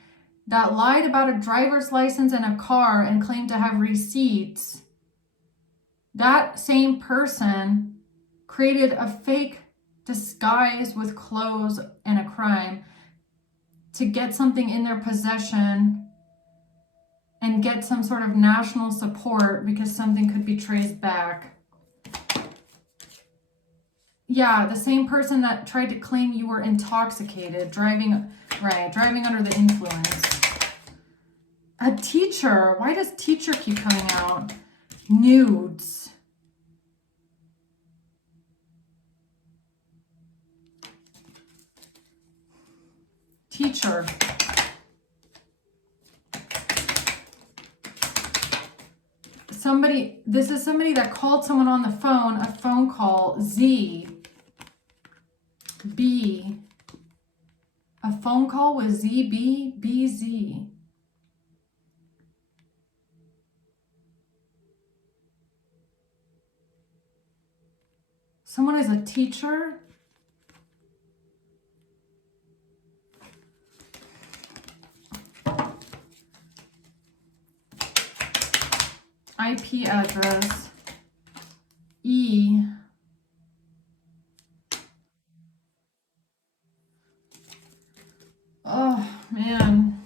that lied about a driver's license and a car and claimed to have receipts. That same person created a fake disguise with clothes and a crime to get something in their possession and get some sort of national support because something could be traced back. Yeah, the same person that tried to claim you were intoxicated, driving under the influence. A teacher. Why does teacher keep coming out? Nudes. teacher. This is somebody that called someone on the phone, a phone call. Z, B, a phone call with ZB, BZ. Someone is a teacher. IP address. E. Oh, man.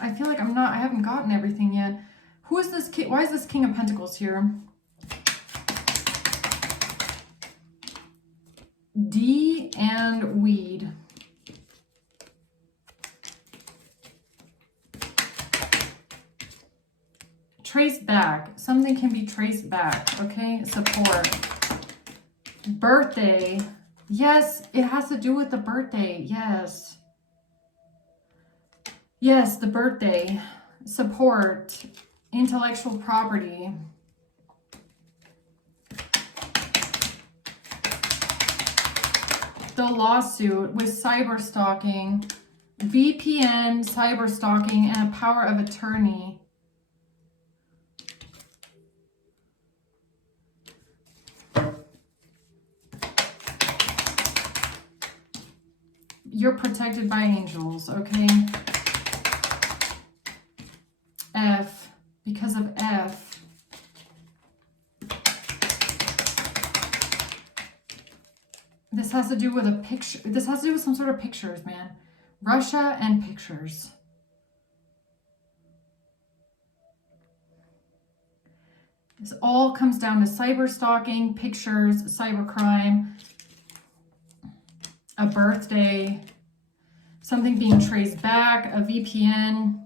I feel like I haven't gotten everything yet. Who is this king? Why is this King of Pentacles here? D and weed. Trace back. Something can be traced back. Okay. Support. Birthday. Yes, it has to do with the birthday. Yes. Yes, the birthday. Support. Intellectual property. The lawsuit with cyber stalking, VPN, cyber stalking, and a power of attorney. You're protected by angels, okay? F, because of F. This has to do with a picture. This has to do with some sort of pictures, man. Russia and pictures. This all comes down to cyber stalking, pictures, cybercrime, a birthday, something being traced back, a VPN,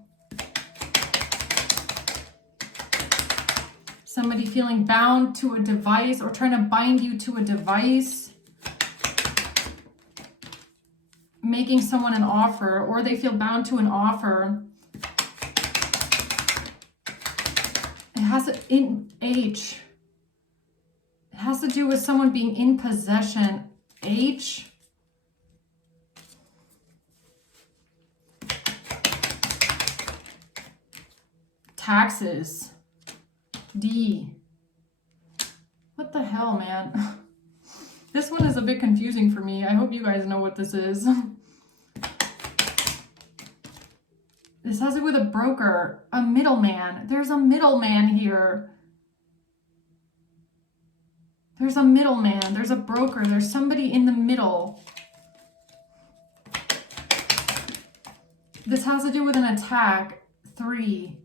somebody feeling bound to a device or trying to bind you to a device, making someone an offer, or they feel bound to an offer. It has to, in H, it has to do with someone being in possession. H, taxes. D, what the hell, man? This one is a bit confusing for me. I hope you guys know what this is. This has to do with a broker, a middleman. There's a middleman here. There's a middleman. There's a broker. There's somebody in the middle. This has to do with an attack. 3.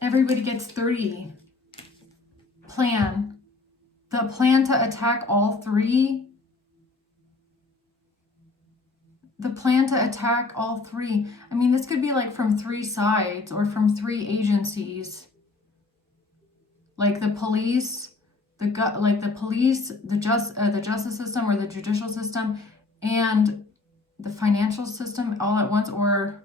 Everybody gets 3. Plan. The plan to attack all 3. The plan to attack all 3. I mean, this could be like from 3 sides or from 3 agencies. Like the police, the justice system or the judicial system, and the financial system all at once. Or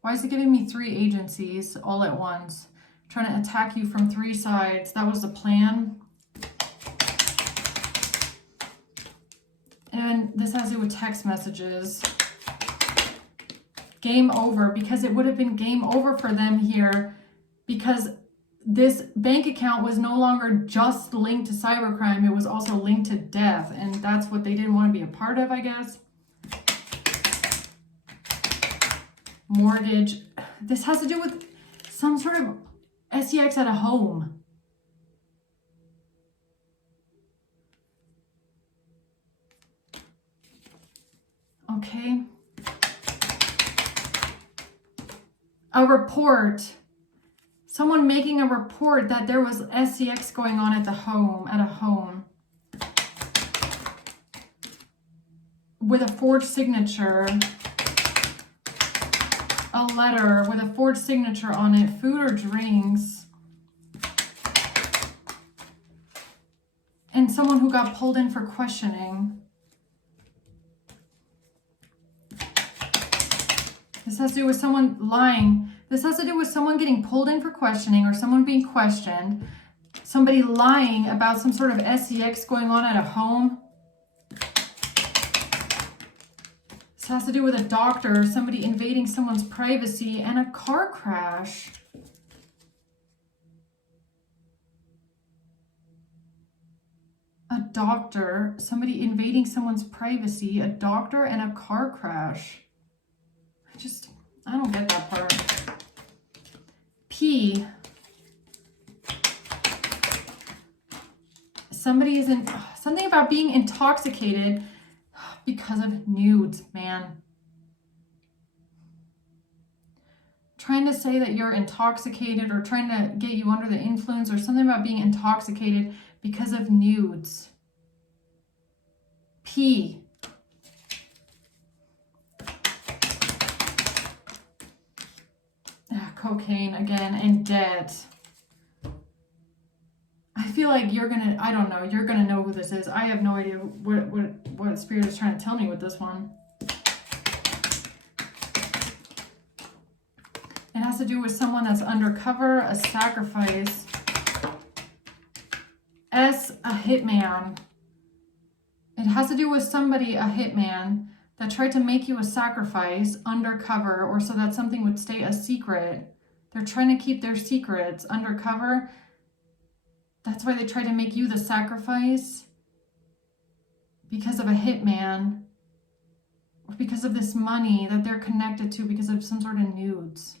why is it giving me 3 agencies all at once? Trying to attack you from 3 sides. That was the plan. And this has to do with text messages. Game over, because it would have been game over for them here, because this bank account was no longer just linked to cybercrime. It was also linked to death. And that's what they didn't want to be a part of, I guess. Mortgage. This has to do with some sort of SEX at a home. Okay. A report. Someone making a report that there was SEX going on at the home, at a home. with a forged signature. A letter with a forged signature on it. Food or drinks. And someone who got pulled in for questioning. This has to do with someone lying. This has to do with someone getting pulled in for questioning or someone being questioned. Somebody lying about some sort of sex going on at a home. This has to do with a doctor, somebody invading someone's privacy, and a car crash. A doctor, somebody invading someone's privacy, a doctor, and a car crash. I don't get that part. P. Somebody is in something about being intoxicated because of nudes, man. Trying to say that you're intoxicated or trying to get you under the influence or something about being intoxicated because of nudes. P. Cocaine again, and debt. I feel like you're gonna, I don't know, you're gonna know who this is. I have no idea what Spirit is trying to tell me with this one. It has to do with someone that's undercover, a sacrifice. S, a hitman. It has to do with somebody, a hitman, that tried to make you a sacrifice undercover, or so that something would stay a secret. They're trying to keep their secrets undercover. That's why they try to make you the sacrifice. Because of a hitman. Or because of this money that they're connected to because of some sort of nudes.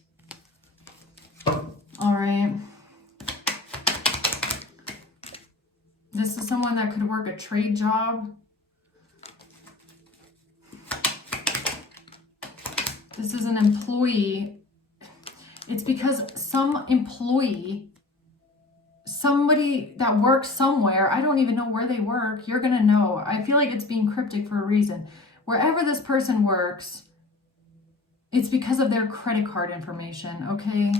All right. This is someone that could work a trade job. This is an employee. It's because some employee, somebody that works somewhere, I don't even know where they work, you're going to know. I feel like it's being cryptic for a reason. Wherever this person works, it's because of their credit card information, okay?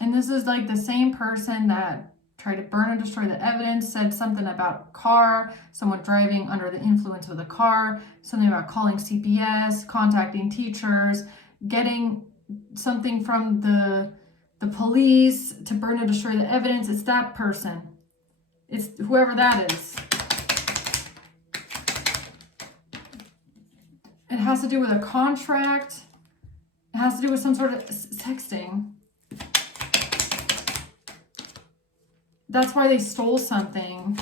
And this is like the same person that tried to burn and destroy the evidence, said something about a car, someone driving under the influence of the car, something about calling CPS, contacting teachers, getting something from the police to burn and destroy the evidence. It's that person. It's whoever that is. It has to do with a contract. It has to do with some sort of texting. That's why they stole something.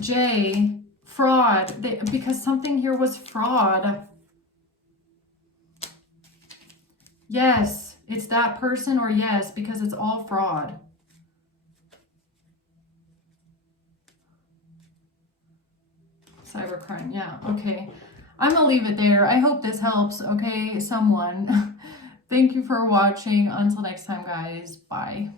J, fraud. Because something here was fraud. Yes, it's that person, or yes, because it's all fraud. Cybercrime, yeah, okay. I'm gonna leave it there. I hope this helps, okay, someone. Thank you for watching. Until next time, guys. Bye.